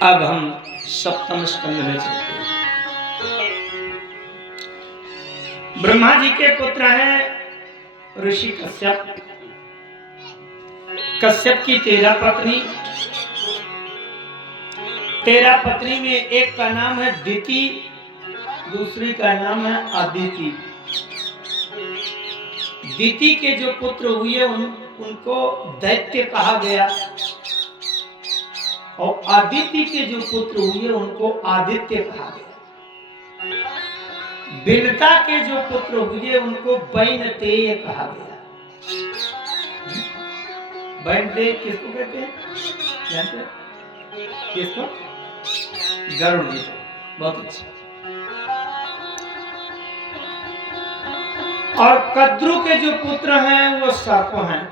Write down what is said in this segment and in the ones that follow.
अब हम सप्तम स्कंद में चलते हैं। ब्रह्मा जी के पुत्र हैं ऋषि कश्यप। कश्यप की 13 पत्नी। 13 पत्नी में एक का नाम है दिति, दूसरी का नाम है अदिति। दिति के जो पुत्र हुए उनको दैत्य कहा गया और आदित्य के जो पुत्र हुए उनको आदित्य कहा गया। बिनता के जो पुत्र हुए उनको बैनतेय कहा गया। बैनतेय किसको कहते हैं जानते हैं? किसको? गरुड़ जी को। बहुत अच्छा। और कद्रु के जो पुत्र हैं वो सर्प हैं।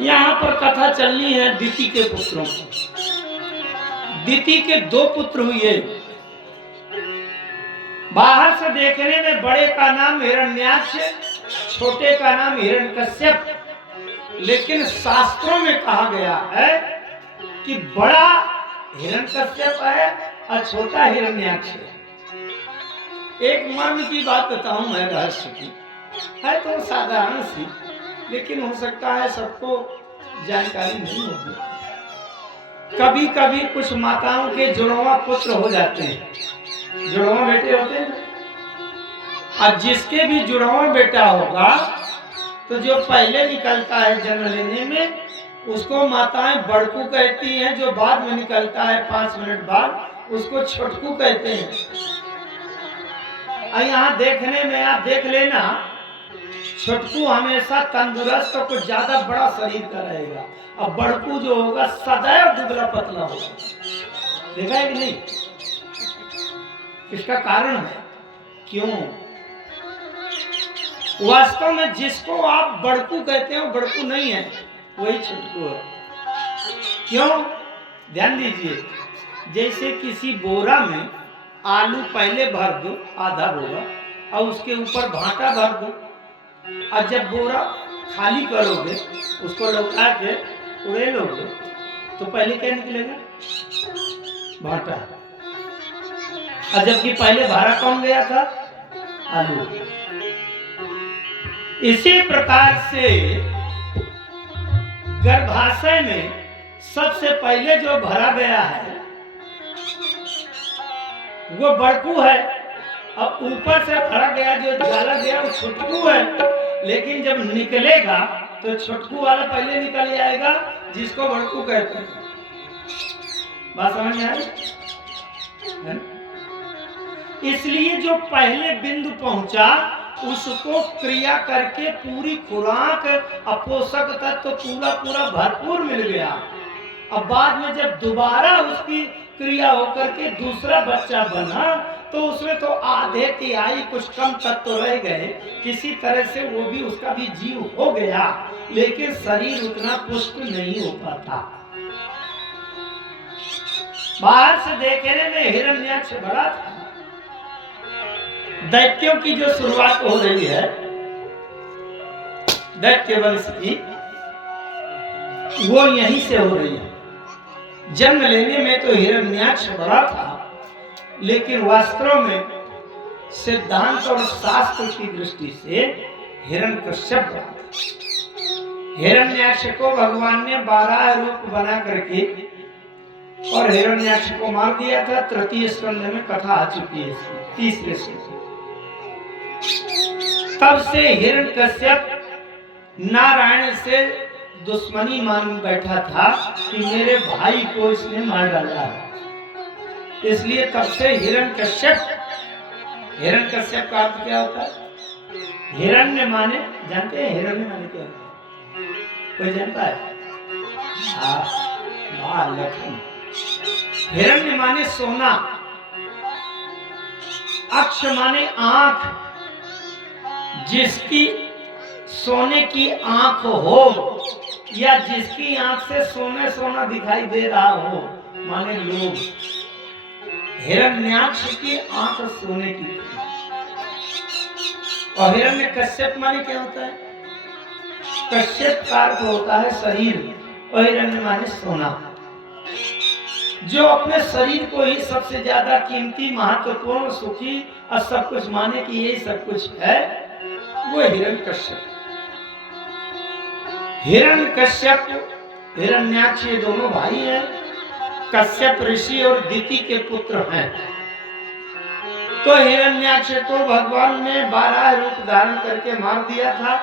यहाँ पर कथा चलनी है दिति के पुत्रों की। दिति के 2 पुत्र हुए। बाहर से देखने में बड़े का नाम हिरण्याक्ष, छोटे का नाम हिरण्यकश्यप, लेकिन शास्त्रों में कहा गया है कि बड़ा हिरण्यकश्यप है और छोटा हिरण्याक्ष है। एक मर्म की बात बताऊं मैं, रहस्य की है तो साधारण सी, लेकिन हो सकता है सबको जानकारी नहीं होगी। कभी कभी कुछ माताओं के जुड़वा पुत्र हो जाते हैं, जुड़वा बेटे होते हैं। अब जिसके भी जुड़वा बेटा होगा तो जो पहले निकलता है जन्म लेने में उसको माताएं बड़कू कहती हैं, जो बाद में निकलता है 5 मिनट बाद उसको छोटकू कहते हैं। यहाँ देखने में आप देख लेना, छोटकू हमेशा तंदुरुस्त और कुछ ज्यादा बड़ा शरीर का रहेगा और बड़कू जो होगा सदैव दुबला पतला होगा। देखा है कि नहीं? इसका कारण है क्यों? वास्तव में जिसको आप बड़कू कहते हो बड़कू नहीं है, वही छोटकू है। क्यों? ध्यान दीजिए, जैसे किसी बोरा में आलू पहले भर दो आधा बोरा और उसके ऊपर भाटा भर दो, और जब बोरा खाली करोगे उसको लौटा के उड़े लोगे तो पहले क्या निकलेगा? भाटा। और जबकि पहले भरा कौन गया था? आलू। इसी प्रकार से गर्भाशय में सबसे पहले जो भरा गया है वो बड़कू है, अब ऊपर से भरा गया जो डाला गया वो छोटकू है। लेकिन जब निकलेगा तो छोटकू वाला पहले निकल जाएगा जिसको बड़कू कहते हैं। बात समझ में आई? इसलिए जो पहले बिंदु पहुंचा उसको क्रिया करके पूरी खुराक अपोषक तत्व तो पूरा भरपूर मिल गया। अब बाद में जब दोबारा उसकी क्रिया होकर के दूसरा बच्चा बना तो उसमें तो आधे तिहाई कुछ कम तत्व तो रह गए। किसी तरह से वो भी उसका भी जीव हो गया, लेकिन शरीर उतना पुष्ट नहीं हो पाता। बाहर से देखने में हिरण्याक्ष बड़ा था। दैत्यों की जो शुरुआत हो रही है दैत्य वंश की, वो यहीं से हो रही है। जन्म लेने में तो हिरण्याक्ष बड़ा था, लेकिन वास्तव में सिद्धांत और शास्त्र की दृष्टि से हिरण्यकश्यप बड़ा था। हिरण्याक्ष को भगवान ने 12 रूप बना करके और हिरण्याक्ष को मार दिया था। तृतीय स्कंद में कथा आ चुकी है, तीसरे स्कंद। तब से हिरण्यकश्यप नारायण से दुश्मनी मान बैठा था कि मेरे भाई को इसने मार डाला है। इसलिए तब से हिरण्यकश्यप का अर्थ क्या होता है? हिरण्य माने जानते हैं? हिरण्य माने क्या होता है? कोई जानता है? हिरण्य माने सोना, अक्ष माने आंख। जिसकी सोने की आंख हो या जिसकी आंख से सोने सोना दिखाई दे रहा हो माने लोग। हिरण्याक्ष की आंख सोने की। और हिरण्यकश्यप माने क्या होता है? कश्यप का अर्थ होता है शरीर और हिरण्य माने सोना। जो अपने शरीर को ही सबसे ज्यादा कीमती, महत्वपूर्ण, सुखी और सब कुछ माने कि यही सब कुछ है, वो हिरण्यकश्यप। हिरण्यकश्यप, हिरण्याक्ष ये दोनों भाई हैं। कश्यप ऋषि और दिति के पुत्र हैं। तो हिरण्याक्ष को भगवान ने 12 रूप धारण करके मार दिया था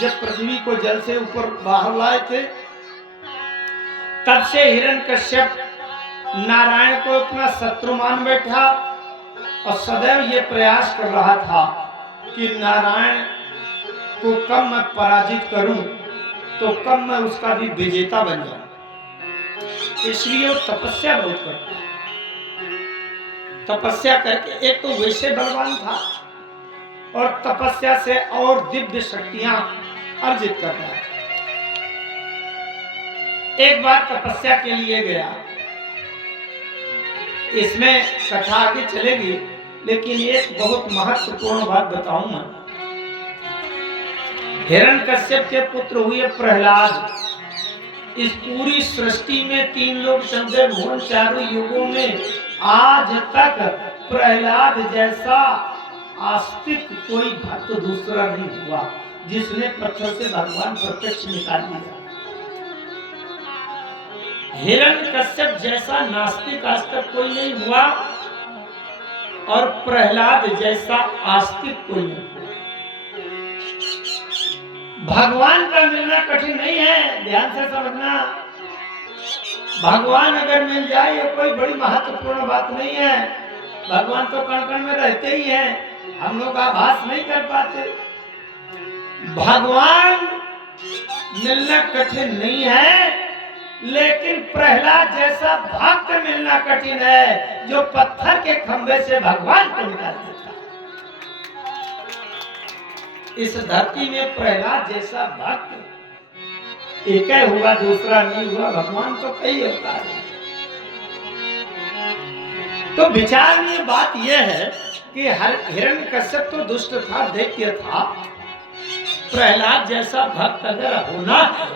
जब पृथ्वी को जल से ऊपर बाहर लाए थे। तब से हिरण्यकश्यप नारायण को अपना शत्रु मान बैठा और सदैव ये प्रयास कर रहा था कि नारायण को कब मैं पराजित करूं तो कब मैं उसका भी विजेता बन जाऊं। इसलिए वो तपस्या बहुत करता है। तपस्या करके एक तो वैसे बलवान था और तपस्या से और दिव्य शक्तियां अर्जित कर रहा है। एक बार तपस्या के लिए गया, इसमें कथा आगे चलेगी, लेकिन एक बहुत महत्वपूर्ण बात बताऊं मैं। हिरण्यकश्यप के पुत्र हुए प्रहलाद। इस पूरी सृष्टि में 3 लोक 14 भुवन 4 युगों में आज तक प्रहलाद जैसा आस्तिक कोई भक्त दूसरा नहीं हुआ जिसने पत्थर से भगवान प्रत्यक्ष निकाल दिया। हिरण्यकश्यप जैसा नास्तिक आज तक कोई नहीं हुआ और प्रहलाद जैसा आस्तिक कोई नहीं हुआ। भगवान का मिलना कठिन नहीं है, ध्यान से समझना। भगवान अगर मिल जाए ये कोई बड़ी महत्वपूर्ण बात नहीं है। भगवान तो कण कण में रहते ही हैं, हम लोग आभास नहीं कर पाते। भगवान मिलना कठिन नहीं है, लेकिन प्रहलाद जैसा भक्त मिलना कठिन है जो पत्थर के खंभे से भगवान को निकाल देता। इस धरती में प्रहलाद जैसा भक्त एक ही हुआ, दूसरा नहीं हुआ। भगवान तो कई अवतार है। तो विचार में बात यह है कि हिरण्यकश्यप तो दुष्ट था, दैत्य था। प्रहलाद जैसा भक्त अगर होना है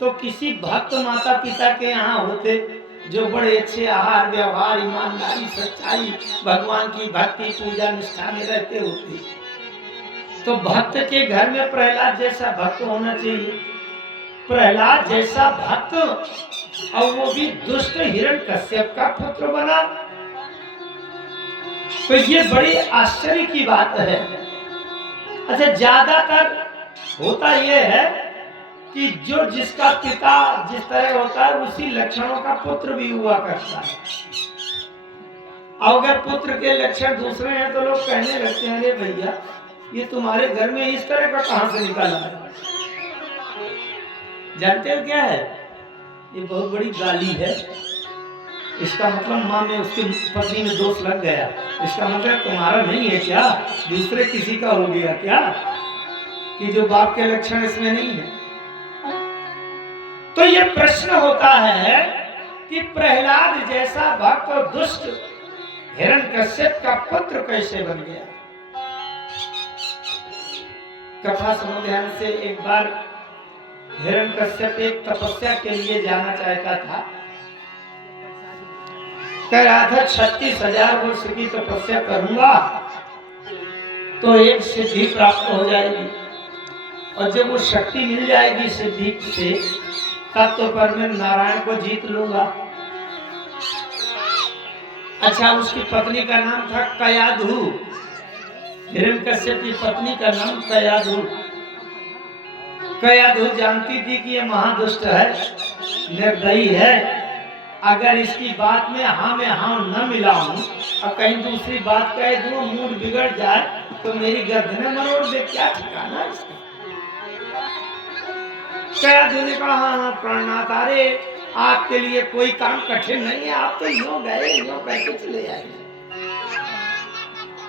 तो किसी भक्त माता पिता के यहाँ होते जो बड़े अच्छे आहार व्यवहार, ईमानदारी, सच्चाई, भगवान की भक्ति पूजा निष्ठा में रहते होते। तो भक्त के घर में प्रहलाद जैसा भक्त होना चाहिए। प्रहलाद जैसा भक्त और वो भी दुष्ट हिरण्यकश्यप का पुत्र बना, तो ये बड़ी आश्चर्य की बात है। अच्छा, ज्यादातर होता ये है कि जो जिसका पिता जिस तरह होता है उसी लक्षणों का पुत्र भी हुआ करता है। अगर पुत्र के लक्षण दूसरे हैं तो लोग कहने लगते हैं, अरे भैया ये तुम्हारे घर में इस तरह का कहां से निकाला है। जानते हो क्या है? ये बहुत बड़ी गाली है। इसका मतलब माँ में उसकी पत्नी में दोष लग गया। इसका मतलब तुम्हारा नहीं है क्या, दूसरे किसी का हो गया क्या, कि जो बाप के लक्षण इसमें नहीं है। तो ये प्रश्न होता है कि प्रहलाद जैसा भक्त और दुष्ट हिरण्यकश्यप का पुत्र कैसे बन गया। कथा सुनो ध्यान से। एक बार हिरण्यकश्यप एक तपस्या के लिए जाना चाहता था। कह रहा था 36,000 वर्ष की तपस्या करूंगा तो एक सिद्धि प्राप्त हो जाएगी, और जब वो शक्ति मिल जाएगी सिद्धि से तब तो पर मैं नारायण को जीत लूंगा। अच्छा, उसकी पत्नी का नाम था कयाधु। हिरण्यकश्यप की पत्नी का नाम कयाधु। कयाधु जानती थी कि ये महादुष्ट है, निर्दयी है। अगर इसकी बात में हाँ में हाँ न मिलाऊं और कहीं दूसरी बात कह दूं, मूड बिगड़ जाए तो मेरी गर्दन मरोड़ दे, क्या ठिकाना इसका। कयाधु ने कहा, हाँ प्राणनाथ, अरे आपके लिए कोई काम कठिन नहीं है, आप तो यूं गए यूं करके चले आए।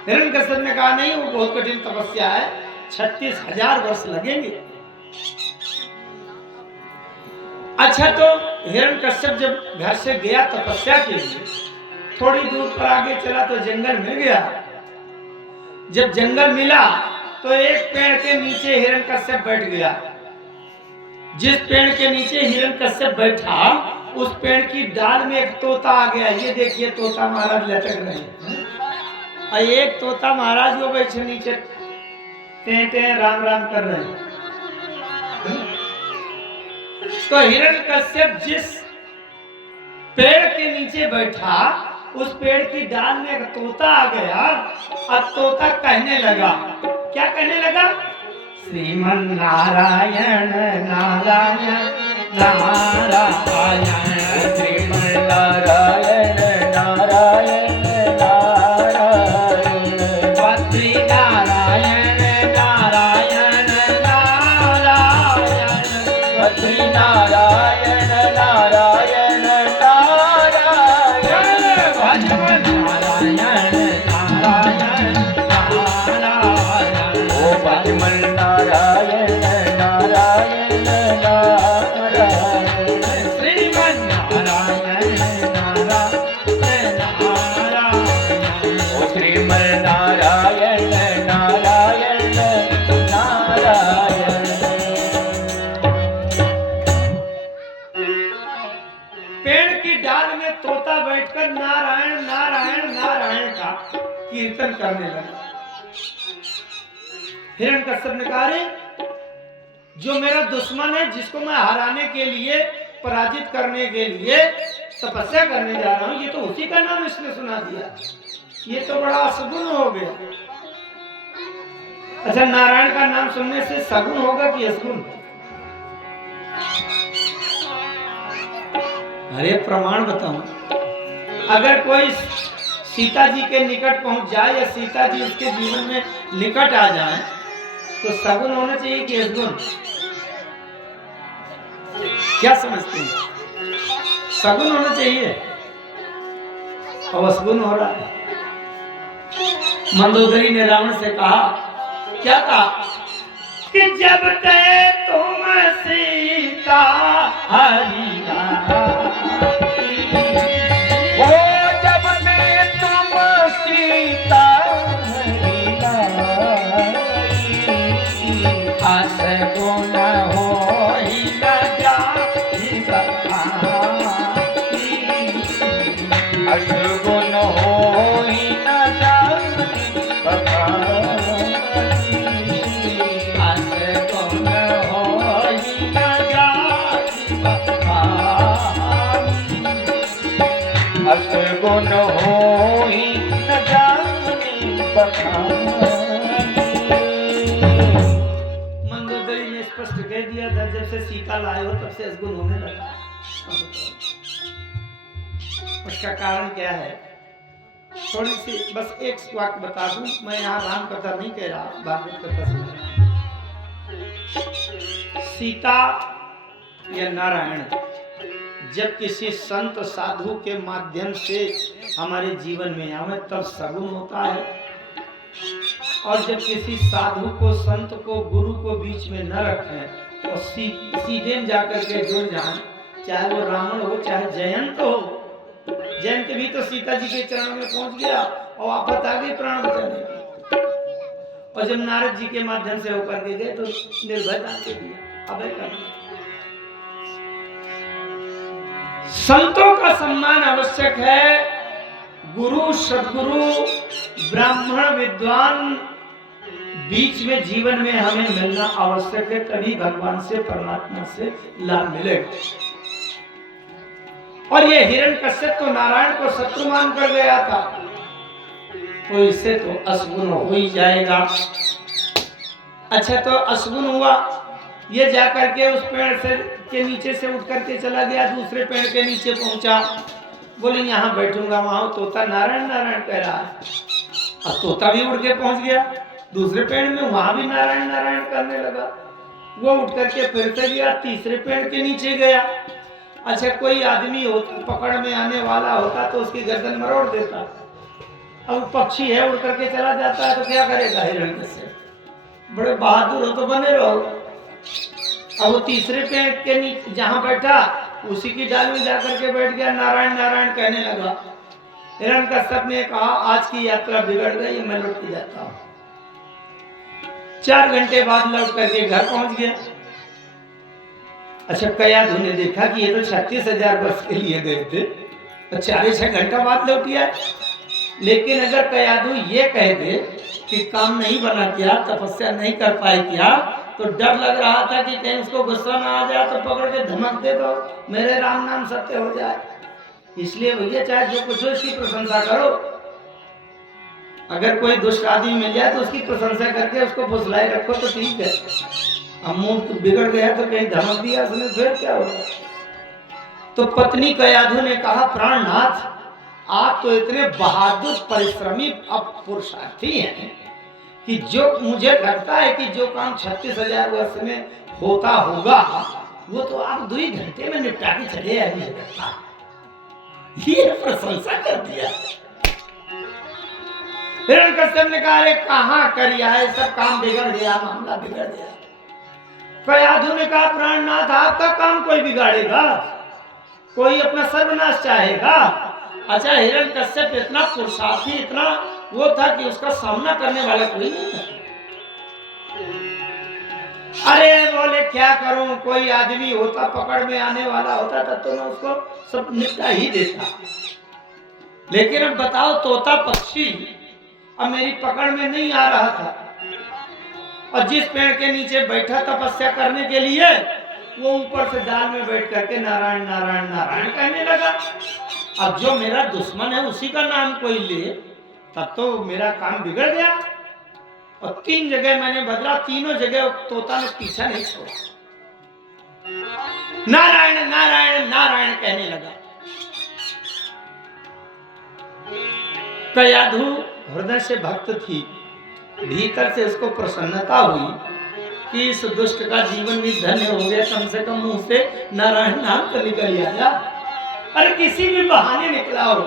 हिरण्यकश्यप ने कहा, नहीं वो बहुत कठिन तपस्या है, 36,000 वर्ष लगेंगे। अच्छा, तो हिरण्यकश्यप जब घर से गया तपस्या के लिए, थोड़ी दूर पर आगे चला तो जंगल मिल गया। जब जंगल मिला तो एक पेड़ के नीचे हिरण्यकश्यप बैठ गया। जिस पेड़ के नीचे हिरण्यकश्यप बैठा उस पेड़ की डाल में एक तोता आ गया। ये देखिए तोता महाराज लटक रहे हैं और एक तोता महाराज वो बैठे नीचे टें राम राम कर रहे हैं। तो हिरण्यकश्यप जिस पेड़ के नीचे बैठा, उस पेड़ की डाल में एक तोता आ गया। अब तोता कहने लगा, क्या कहने लगा? श्रीमन नारायण नारायण नारायण, श्रीमन नारायण नारायण नारायण, बद्री नारायण नारायण नारायण, बद्री नारायण नारायण नारायण, भजन नारायण नारायण नारायण, ओ भजमन नारायण नारायण नारायण, श्रीमन नारायण नारायण नारायण, ओ श्रीमन नारायण नारायण नारायण। पेड़ की डाल में तोता बैठकर नारायण नारायण नारायण का कीर्तन करने लगा। हिरण्यकश्यप ने कहा, रे जो मेरा दुश्मन है, जिसको मैं हराने के लिए, पराजित करने के लिए तपस्या करने जा रहा हूं, ये तो उसी का नाम इसने सुना दिया। ये तो बड़ा सगुन हो गया। अच्छा, नारायण का नाम सुनने से सगुन होगा कि असगुन? अरे प्रमाण बताऊं, अगर कोई सीता जी के निकट पहुंच जाए या सीता जी उसके जीवन में निकट आ जाए तो सगुन होना चाहिए कि असगुन? क्या समझते हैं? सगुन होना चाहिए और असगुन हो रहा है। मंदोदरी ने रावण से कहा, क्या कहा? कि जब तय तुम सीता हरिया, ओ जब मैं तुम सीता असगुन होई न जाहि बखानी, असगुन होई न जाहि बखानी, असगुन होई न जाहि बखानी, असगुन होई न जाहि बखानी। मंदोदरी ने स्पष्ट कह दिया था, जब से सीता लाए हो तब से असगुन होने लगा। उसका कारण क्या है? थोड़ी सी बस एक वाक्य बता दूं। मैं यहाँ राम कथा नहीं कह रहा, भागवत कथा सुना रहा। सीता या नारायण जब किसी संत साधु के माध्यम से हमारे जीवन में आवे तब सगुन होता है, और जब किसी साधु को, संत को, गुरु को बीच में न रखें तो सीधे में जाकर के जुड़ जाए, चाहे वो रावण हो चाहे जयंत हो। जयंत भी तो सीता जी के चरणों में पहुंच गया और आफत आ गई प्राण बचाने की, और जब नारद जी के माध्यम से होकर के गए तो निर्भय दान दे दिया, अभय कर दिया। संतों का सम्मान आवश्यक है। गुरु, सदगुरु, ब्राह्मण, विद्वान बीच में जीवन में हमें मिलना आवश्यक है, तभी भगवान से, परमात्मा से लाभ मिलेगा। और ये हिरण्यकश्यप तो नारायण को शत्रु मान कर गया था, तो इससे तो असगुन हो ही जाएगा। अच्छा, तो असगुन हुआ, ये जाकर के उस पेड़ से के नीचे से उठ करके चला गया, दूसरे पेड़ के नीचे पहुंचा। बोले यहाँ बैठूंगा, वहां तोता नारायण नारायण कह रहा है। अब तोता भी उड़ के पहुंच गया दूसरे पेड़ में, वहां भी नारायण नारायण करने लगा। वो उठ करके फिर से गया, तीसरे पेड़ के नीचे गया। अच्छा, कोई आदमी होता, पकड़ में आने वाला होता तो उसकी गर्दन मरोड़ देता। अब पक्षी है, उड़ करके चला जाता है तो क्या करेगा हिरण्यकश्यप? बड़े बहादुर हो तो बने रहो। अब वो तीसरे पेड़ के नीचे जहां बैठा उसी की डाल में जाकर के बैठ गया, नारायण नारायण कहने लगा। हिरण्यकश्यप ने कहा, आज की यात्रा बिगड़ गई, मैं लौट के जाता हूं। 4 घंटे बाद लौट करके घर पहुंच गया। अच्छा, कयाधु ने देखा कि ये तो 36,000 वर्ष के लिए गए थे, तो 4-6 घंटा बाद लौट आए। लेकिन अगर कयाधु ये कह दे कि काम नहीं बना क्या, तपस्या नहीं कर पाए क्या, तो डर लग रहा था कि कहीं उसको गुस्सा ना आ जाए तो पकड़ के धमक दे तो मेरे राम नाम सत्य हो जाए। इसलिए भैया चाहे जो कुछ हो इसकी प्रशंसा करो। अगर कोई दुष्ट आदमी मिल जाए तो उसकी प्रशंसा करके उसको फुसलाए रखो तो ठीक है। अब मुंह बिगड़ गया तो कहीं धमक दिया उसने, फिर क्या होगा। तो पत्नी कयाधु ने कहा, प्राणनाथ आप तो इतने बहादुर परिश्रमी अब पुरुषार्थी हैं कि जो मुझे लगता है कि जो काम 36,000 वर्ष में होता होगा वो तो आप 2 घंटे में निपटा के चले आए। मुझे लगता है ये प्रशंसा कर दिया। हिरण्यकश्यप ने कहा, अरे कहाँ करिया है, सब काम बिगड़ गया, मामला बिगड़ गया। कयाधु ने कहा, प्राणनाथ आपका काम कोई बिगाड़ेगा, कोई अपना सर्वनाश चाहेगा। अच्छा, हिरण्यकश्यप इतना पुरुषार्थी, इतना वो था कि उसका सामना करने वाला कोई नहीं था। अरे बोले क्या करूं, कोई आदमी होता पकड़ में आने वाला होता तब तो मैं उसको सब निपटा ही देता। लेकिन अब बताओ, तोता पक्षी अब मेरी पकड़ में नहीं आ रहा था, और जिस पेड़ के नीचे बैठा तपस्या करने के लिए वो ऊपर से डाल में बैठ करके नारायण नारायण नारायण कहने लगा। अब जो मेरा दुश्मन है उसी का नाम कोई ले तब तो मेरा काम बिगड़ गया। और 3 जगह मैंने बदला, तीनों जगह तोता ने पीछा नहीं छोड़ा, नारायण नारायण नारायण कहने लगा। कयाधु हृदय से भक्त थी, भीतर से उसको प्रसन्नता हुई कि इस दुष्ट का जीवन भी धन्य हो गया, कम से कम मुंह से नारायण नाम तो निकल आया। अरे किसी भी बहाने निकला हो।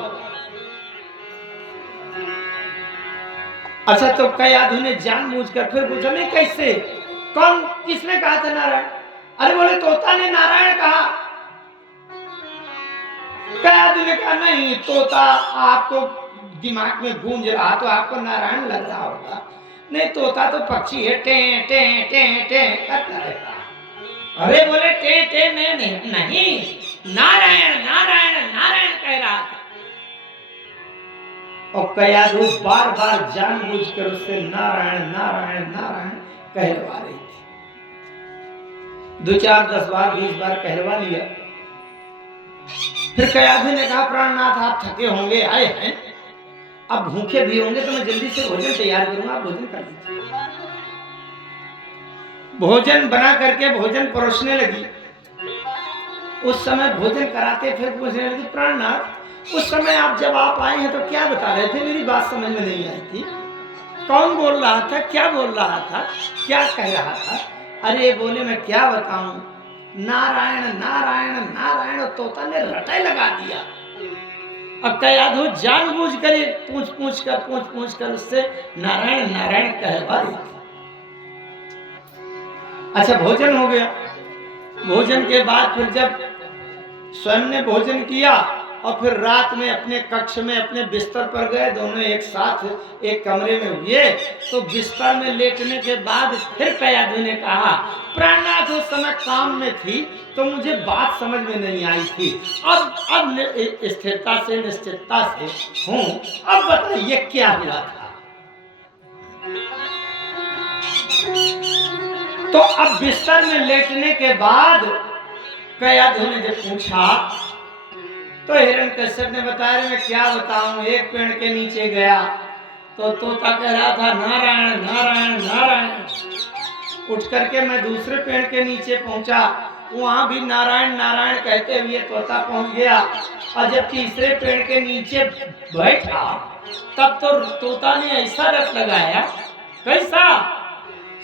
अच्छा, तो कयाधु ने जानबूझकर फिर पूछा, नहीं कैसे, कौन, किसने कहा था नारायण? अरे बोले तोता ने नारायण कहा। कयाधु ने कहा, नहीं, तोता आपको दिमाग में गूंज रहा तो आपको नारायण लग रहा होगा। नहीं, तोता तो पक्षी है, टे टे टे टे करता रहता। अरे बोले टे टे नहीं, नारायण नारायण नारायण कह रहा था। और कयाधु बार बार जानबूझकर उससे नारायण नारायण नारायण कहलवा रही थी। 2, 4, 10 बार 20 बार कहलवा लिया। फिर कयाधु ने कहा, प्राणनाथ आप थके होंगे, आए हैं, अब भूखे भी होंगे तो मैं जल्दी से भोजन तैयार करूंगा, आप भोजन कर लीजिए। भोजन बना करके भोजन परोसने लगी। उस समय भोजन कराते फिर पूछने लगी, प्राणनाथ उस समय जब आप आए हैं तो क्या बता रहे थे, मेरी बात समझ में नहीं आई थी, कौन बोल रहा था, क्या बोल रहा था, क्या कह रहा था? अरे बोले मैं क्या बताऊं, नारायण नारायण नारायण तोता ने रटाई लगा दिया। अब कयाधु जानबूझ कर पूछ कर उससे नारायण नारायण कहवा रही थी। अच्छा, भोजन हो गया। भोजन के बाद फिर जब स्वयं ने भोजन किया और फिर रात में अपने कक्ष में अपने बिस्तर पर गए, दोनों एक साथ एक कमरे में हुए, तो बिस्तर में लेटने के बाद फिर कयाधु ने कहा, प्राणनाथ उस समय काम में थी तो मुझे बात समझ में नहीं आई थी, अब स्थिरता से निश्चितता से हूँ, अब बताइए क्या हुआ था। तो अब बिस्तर में लेटने के बाद कयाधु ने जब पूछा तो हिरण्यकश्यप ने बताया, मैं क्या बताऊं, एक पेड़ के नीचे गया तो तोता कह रहा था नारायण नारायण नारायण। उठ करके मैं दूसरे पेड़ के नीचे पहुंचा, वहां भी नारायण नारायण कहते हुए तोता पहुंच गया, और जब तीसरे पेड़ के नीचे बैठा तब तो तोता ने ऐसा रट लगाया, कैसा,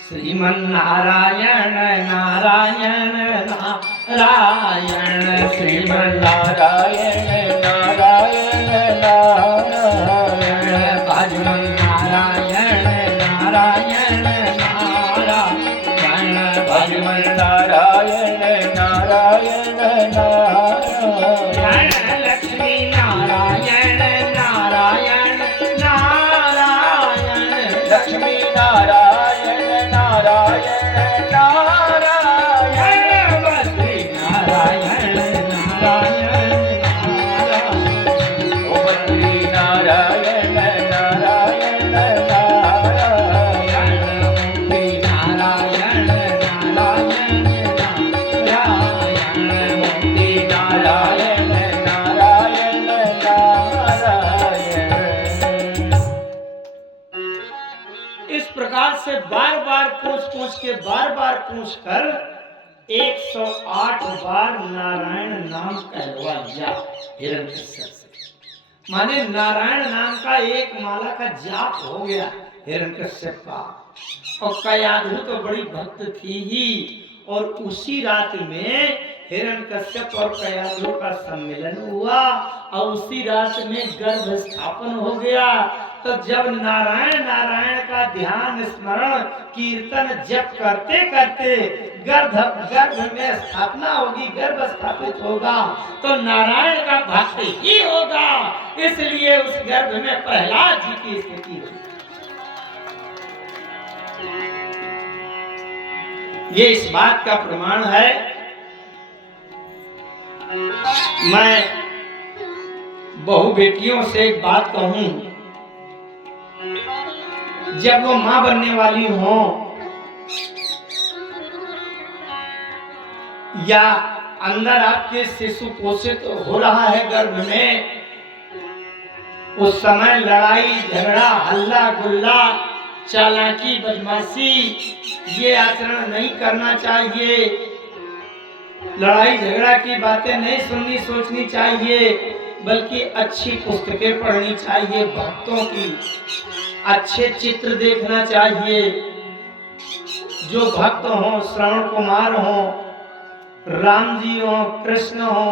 श्रीमन नारायण नारायण नारायण, श्रीमन नारायण नारायण नारायण, भजमन नारायण नारायण नारायण, भजमन नारायण नारायण नारायण, लक्ष्मी नारायण नारायण नारायण, लक्ष्मी नारायण नारायण नारायण, बद्री के बार बार पूछ कर 108 बार नारायण नाम कहलवा लिया हिरण्यकश्यप से। माने नारायण नाम का एक माला का जाप हो गया हिरण्यकश्यप का। और कयाधु तो बड़ी भक्त थी ही, और उसी रात में हिरण्यकश्यप और कयाधु का सम्मेलन हुआ और उसी रात में गर्भ स्थापन हो गया। तो जब नारायण नारायण का ध्यान स्मरण कीर्तन जप करते करते गर्भ में स्थापना होगी, गर्भ स्थापित होगा तो नारायण का भक्त ही होगा। इसलिए उस गर्भ में प्रहलाद जी की स्थिति हुई। ये इस बात का प्रमाण है। मैं बहु बेटियों से एक बात कहूं, जब वो मां बनने वाली हो या अंदर आपके शिशु पोषित हो रहा है गर्भ में, उस समय लड़ाई झगड़ा हल्ला गुल्ला चालाकी बदमाशी ये आचरण नहीं करना चाहिए। लड़ाई झगड़ा की बातें नहीं सुननी सोचनी चाहिए, बल्कि अच्छी पुस्तकें पढ़नी चाहिए, भक्तों की अच्छे चित्र देखना चाहिए। जो भक्त हो, श्रवण कुमार हो, राम जी हो, कृष्ण हो,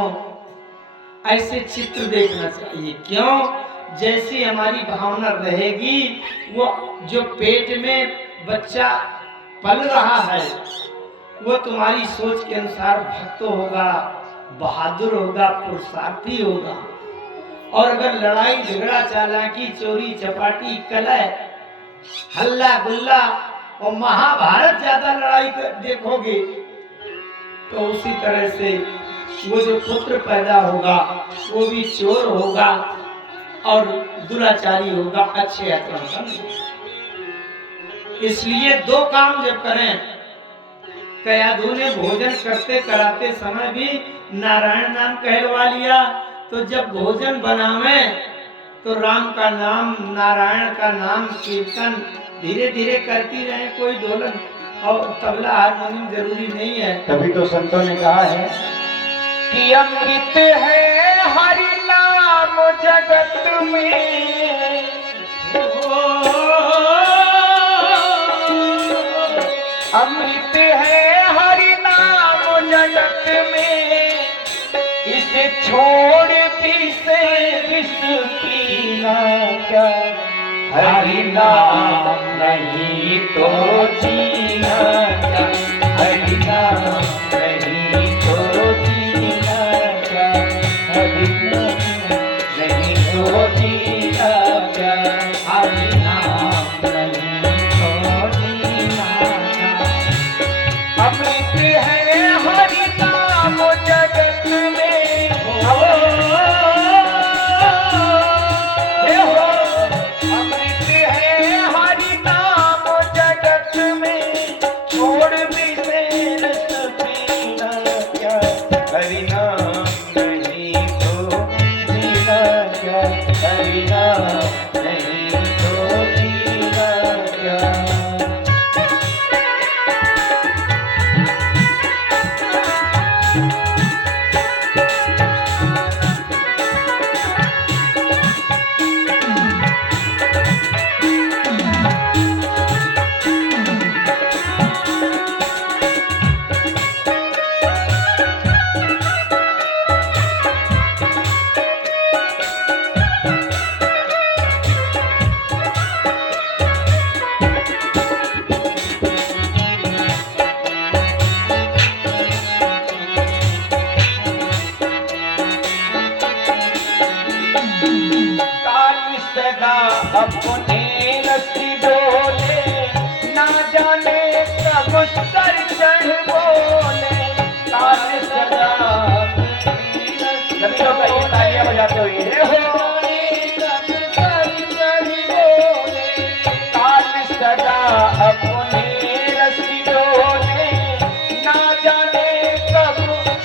ऐसे चित्र देखना चाहिए। क्यों? जैसी हमारी भावना रहेगी, वो जो पेट में बच्चा पल रहा है वो तुम्हारी सोच के अनुसार भक्त होगा, बहादुर होगा, पुरुषार्थी होगा। और अगर लड़ाई झगड़ा चालाकी चोरी चपाटी कलह हल्ला गुल्ला और महाभारत ज्यादा लड़ाई देखोगे तो उसी तरह से वो जो पुत्र पैदा होगा वो भी चोर होगा और दुराचारी होगा, अच्छे आचरण का नहीं। इसलिए दो काम जब करें, कयाधु ने भोजन करते कराते समय भी नारायण नाम कहलवा लिया, तो जब भोजन बनावे तो राम का नाम नारायण का नाम कीर्तन धीरे धीरे करती रहे। कोई ढोलक और तबला हारमोनियम जरूरी नहीं है। तभी तो संतों ने कहा है कि अमृत है हरि नाम जगत में, अमृत है हरि नाम जगत में, इसे छोड़ भी से विष पीना क्या, हरि नाम नहीं तो जीना क्या, हरि नाम नहीं तो जीना क्या, हरि नाम नहीं तो जीना क्या, हरि नाम नहीं तो जीना क्या। अमृत है हरि नाम जगत में, अमृत है हरि नाम जगत में, छोड़ भी से रस पीना क्या, हरि नाम नहीं तो जीना क्या, हरि नाम नहीं तो जीना क्या। अपने रस्सी डोले, ना जाने कब सर चढ़ बोले, ताल सदा जब तो तालियां बजाते हुए ताल सदा अपने रस्सी डोले, ना जाने कब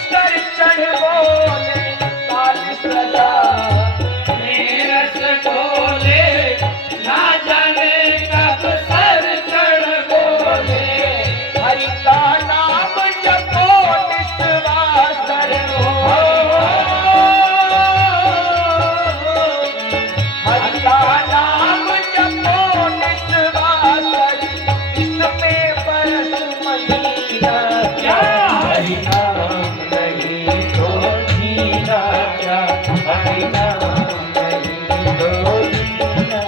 सर चढ़ बोले, ताल सदा हरि नाम नहीं तो दीना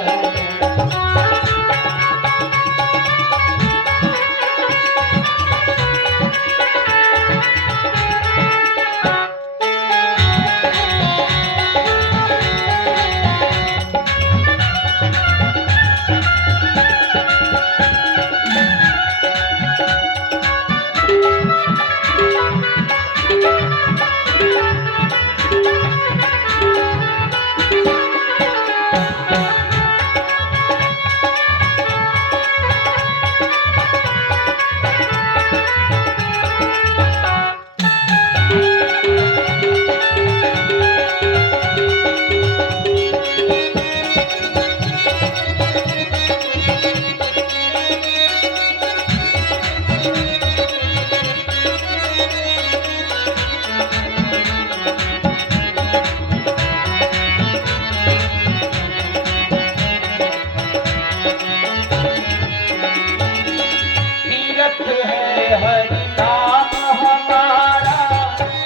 तीरथ है हरि नाम हमारा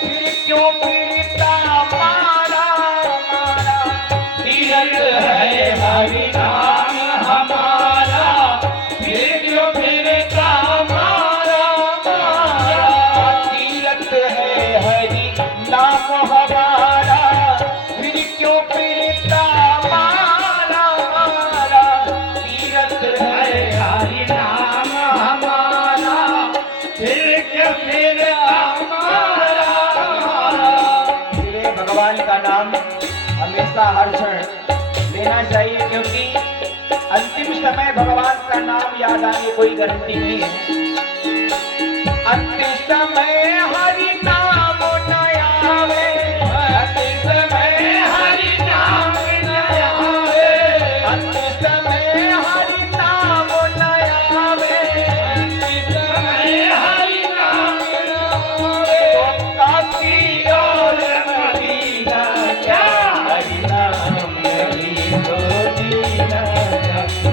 फिर क्यों फिरता मारा मारा तीरथ है हरि नाम हमारा फिर क्यों फिरता मारा मारा तीरथ है हरि नाम हमारा फिर क्यों फिरता मारा मारा तीरथ है हरि नाम हमारा फिर क्या फिर हमारा इसलिए भगवान का नाम हमेशा हर क्षण लेना चाहिए क्योंकि अंतिम समय भगवान का नाम याद आने कोई गारंटी नहीं है अंतिम समय हरि नाम न आवे अंतिम समय हरि नाम न आवे अंतिम समय हरि नाम न आवे अंतिम समय हरि नाम न आवे तो काशी और मदीना क्या हरि नाम नहीं तो दीना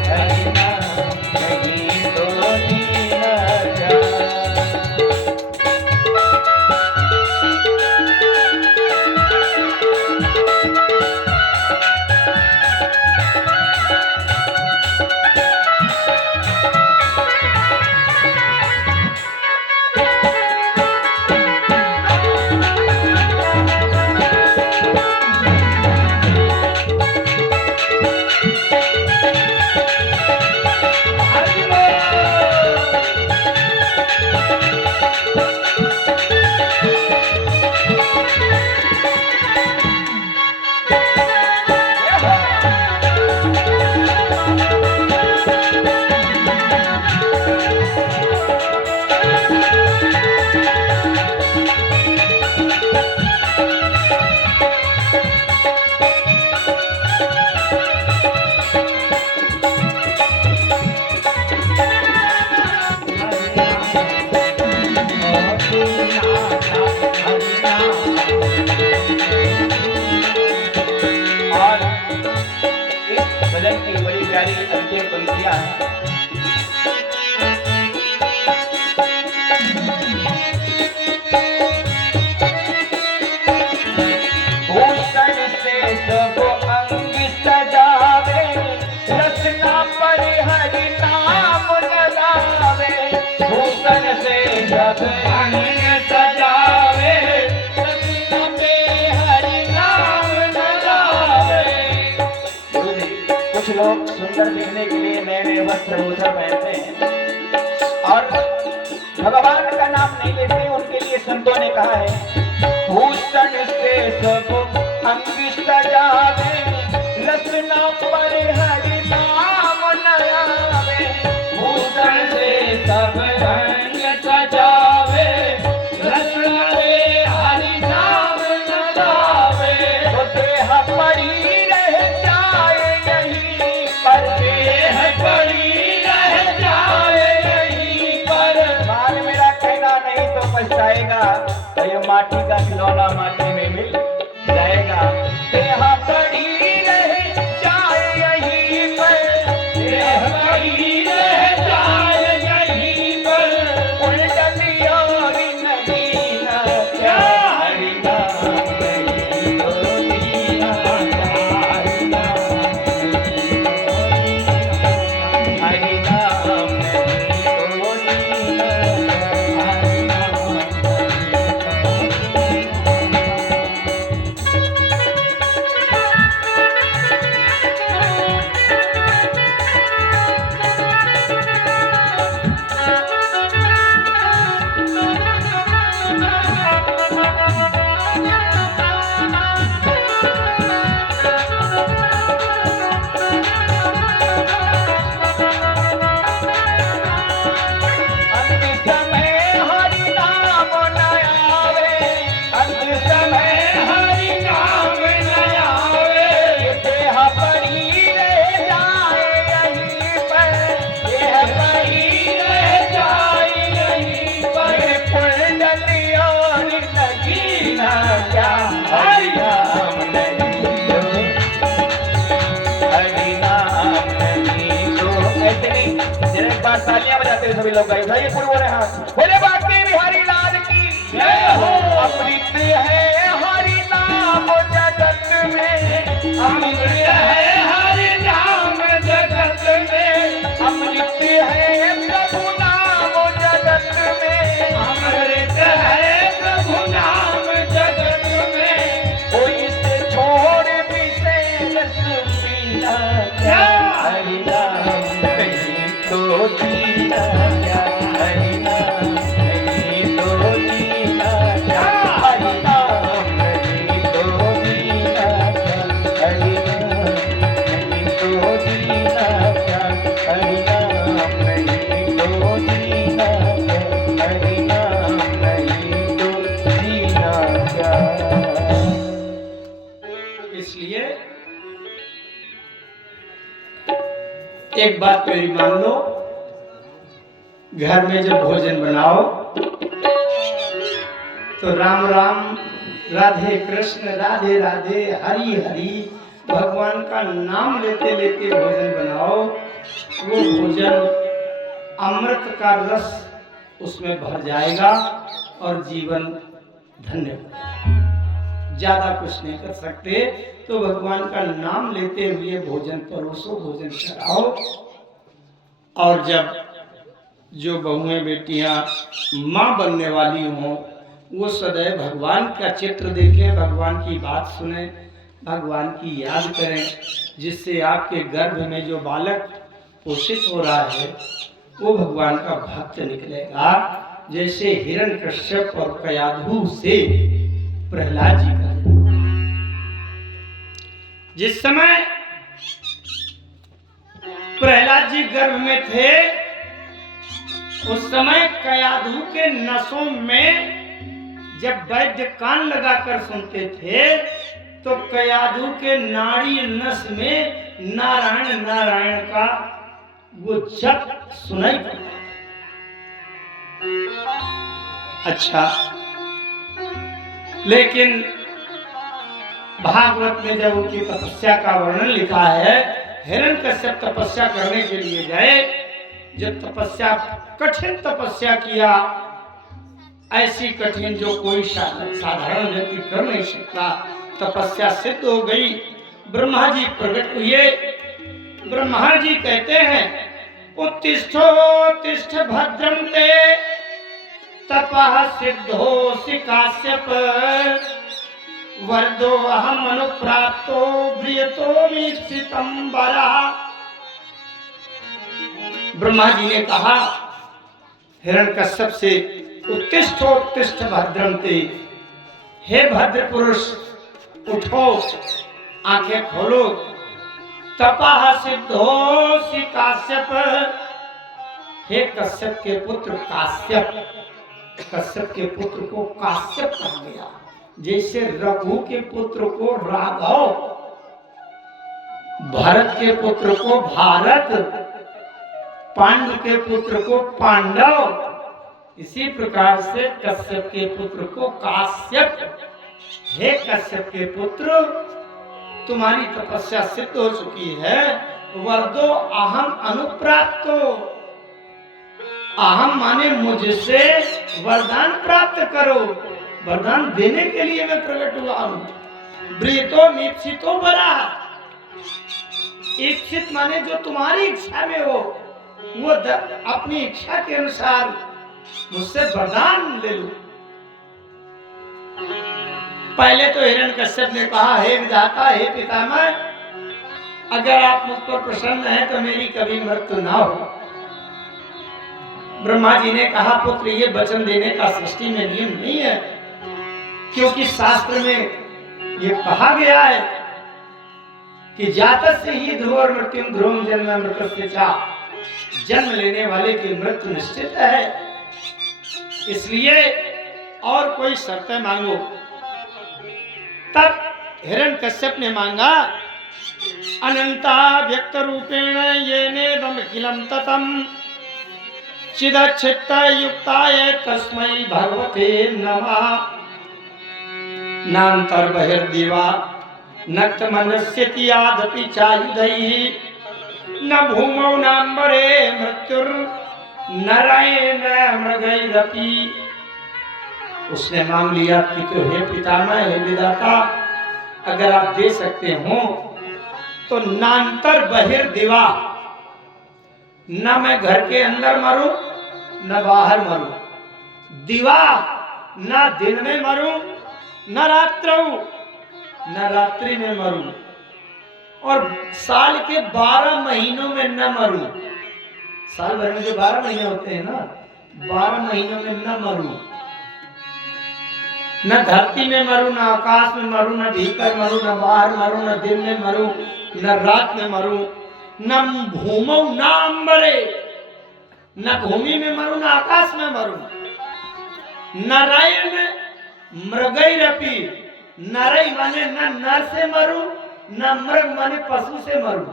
हरि नाम नहीं तो दीना और इस भजन की बड़ी प्यारी अंतिम पंक्तियां हैं भूषण से सब अंग सजावे रचना पर हरि नाम न लावे भूषण से सब अंग सजावे रचना पे हरि नाम न लावे कुछ लोग सुंदर दिखने के लिए नए नए वस्त्र भूषण पहनते हैं और भगवान का नाम नहीं लेते उनके लिए संतों ने कहा है भूषण से सब अंग सजावे रचना पर हरि नाम न आवे भूषण से सब अंग सजावे रचना पे हरि नाम न आवे तो देह पड़ी रह जाए नहीं पर देह पड़ी रह जाए नहीं पर बाल मेरा कहना नहीं तो पछताएगा तो ये माटी का खिलौना माटी में मिल जाएगा देह पड़ी रह जाए यहीं पर देह पड़ी रह जाए यहीं पर उल्टनी और नहीं ना क्या हरि नाम नहीं तो दीना हाँ तालियां बजाते हैं सभी लोग गाइस ये पूरे बोले हाँ बोले बाकी बिहारी लाल की जय हो अमृत है हरि नाम जगत में अमृत है हरि नाम जगत में अमृत है प्रभु नाम जगत में अमृत है प्रभु नाम जगत में कोई से छोड़ भी से पीना क्या हरि नाम नहीं तो जीना क्या हरि नाम नहीं तो जीना क्या हरि नाम नहीं तो जीना क्या हरि नाम नहीं तो जीना क्या हरि नाम नहीं तो जीना क्या हरि नाम नहीं तो जीना क्या इसलिए एक बात मेरी मान लो, घर में जब भोजन बनाओ तो राम राम राधे कृष्ण राधे राधे हरि हरि भगवान का नाम लेते लेते भोजन बनाओ। वो भोजन अमृत का रस उसमें भर जाएगा और जीवन धन्य होगा। ज्यादा कुछ नहीं कर सकते तो भगवान का नाम लेते हुए भोजन परोसो, भोजन कराओ। और जब जो बहुएं बेटियां माँ बनने वाली हों वो सदैव भगवान का चित्र देखें, भगवान की बात सुने, भगवान की याद करें, जिससे आपके गर्भ में जो बालक पोषित हो रहा है वो भगवान का भक्त निकलेगा। जैसे हिरण्यकश्यप और कयाधु से प्रहलाद जी का जिस समय प्रहलाद जी गर्भ में थे उस समय कयाधु के नसों में जब वैद्य कान लगाकर सुनते थे तो कयाधु के नाड़ी नस में नारायण नारायण का वो जप सुनाई पड़ता। अच्छा, लेकिन भागवत में जब उनकी तपस्या का वर्णन लिखा है, हिरण्यकश्यप तपस्या करने के लिए गए, जब तपस्या कठिन तपस्या किया, ऐसी कठिन जो कोई साधारण व्यक्ति कर नहीं सकता, तपस्या सिद्ध हो गई। ब्रह्मा जी प्रकट हुए। ब्रह्मा जी कहते हैं उत्तिष्ठोत्तिष्ठ भद्रं ते तपः सिद्धोऽसि काश्यप वरदो अहम अनुप्राप्तो ब्रियतो मीप्सितं वरः। ब्रह्मा जी ने कहा हिरण्यकश्यप से उत्तिष्ठोत्तिष्ठ भद्रं ते, हे भद्र पुरुष उठो, आंखें खोलो। तपः सिद्धोऽसि काश्यप, हे कश्यप के पुत्र काश्यप। कश्यप के पुत्र को काश्यप कहा गया, जैसे रघु के पुत्र को राघव, भरत के पुत्र को भारत, पांडु के पुत्र को पांडव, इसी प्रकार से कश्यप के पुत्र को काश्यप। हे कश्यप के पुत्र, तुम्हारी तपस्या सिद्ध हो चुकी है, वरदो अहम अनुप्राप्तो। अहम माने मुझसे वरदान प्राप्त करो, वरदान देने के लिए मैं प्रकट हुआ हूं। ब्रीतो मीप्सितो बरा, इच्छित माने जो तुम्हारी इच्छा में हो, वो अपनी इच्छा के अनुसार मुझसे वरदान ले लो। पहले तो हिरण्यकश्यप ने कहा, हे विधाता, हे पितामह, अगर आप मुझ पर प्रसन्न हैं तो मेरी कभी मृत्यु ना हो। ब्रह्मा जी ने कहा, पुत्र, ये वचन देने का सृष्टि में नियम नहीं है, क्योंकि शास्त्र में ये कहा गया है कि जातस्य ही ध्रुव मृत्यु ध्रुवम जन्म मृतस्य च, जन्म लेने वाले की मृत्यु निश्चित है। इसलिए और कोई शर्तें मांगो। तब हिरण्यकश्यप ने मांगा, अनंता व्यक्त रूपेण येनेदम अखिलम ततम चिदच्छित्त युक्ताय तस्मै भगवते नमः। नान्तर बहिर्दिवा नक्त मनस्यति यादपि चायुधैः न भूमौ नाम्बरे मृत्युर नारायण मृगैरपि, उसने मांग लिया कि तो हे पितामह, हे विधाता, अगर आप दे सकते हो तो नान्तर बहिर्दिवा, न मैं घर के अंदर मरूं न बाहर मरूं, दिवा न दिन में मरूं न रात्रौ न रात्रि में मरूं, और साल के 12 महीनों में न मरूं। साल भर में जो 12 महीने होते हैं ना, 12 महीनों में न मरूं, न धरती में मरूं, न आकाश में मरूं, न भीतर मरूं, न बाहर मरूं, न दिन में मरूं न रात में मरूं, न भूमौ न अंबरे, न भूमि में मरूं न आकाश में मरूं, नारायण मृगैरपि, नरई माने न नर से मरूं न मृग माने पशु से मरूं।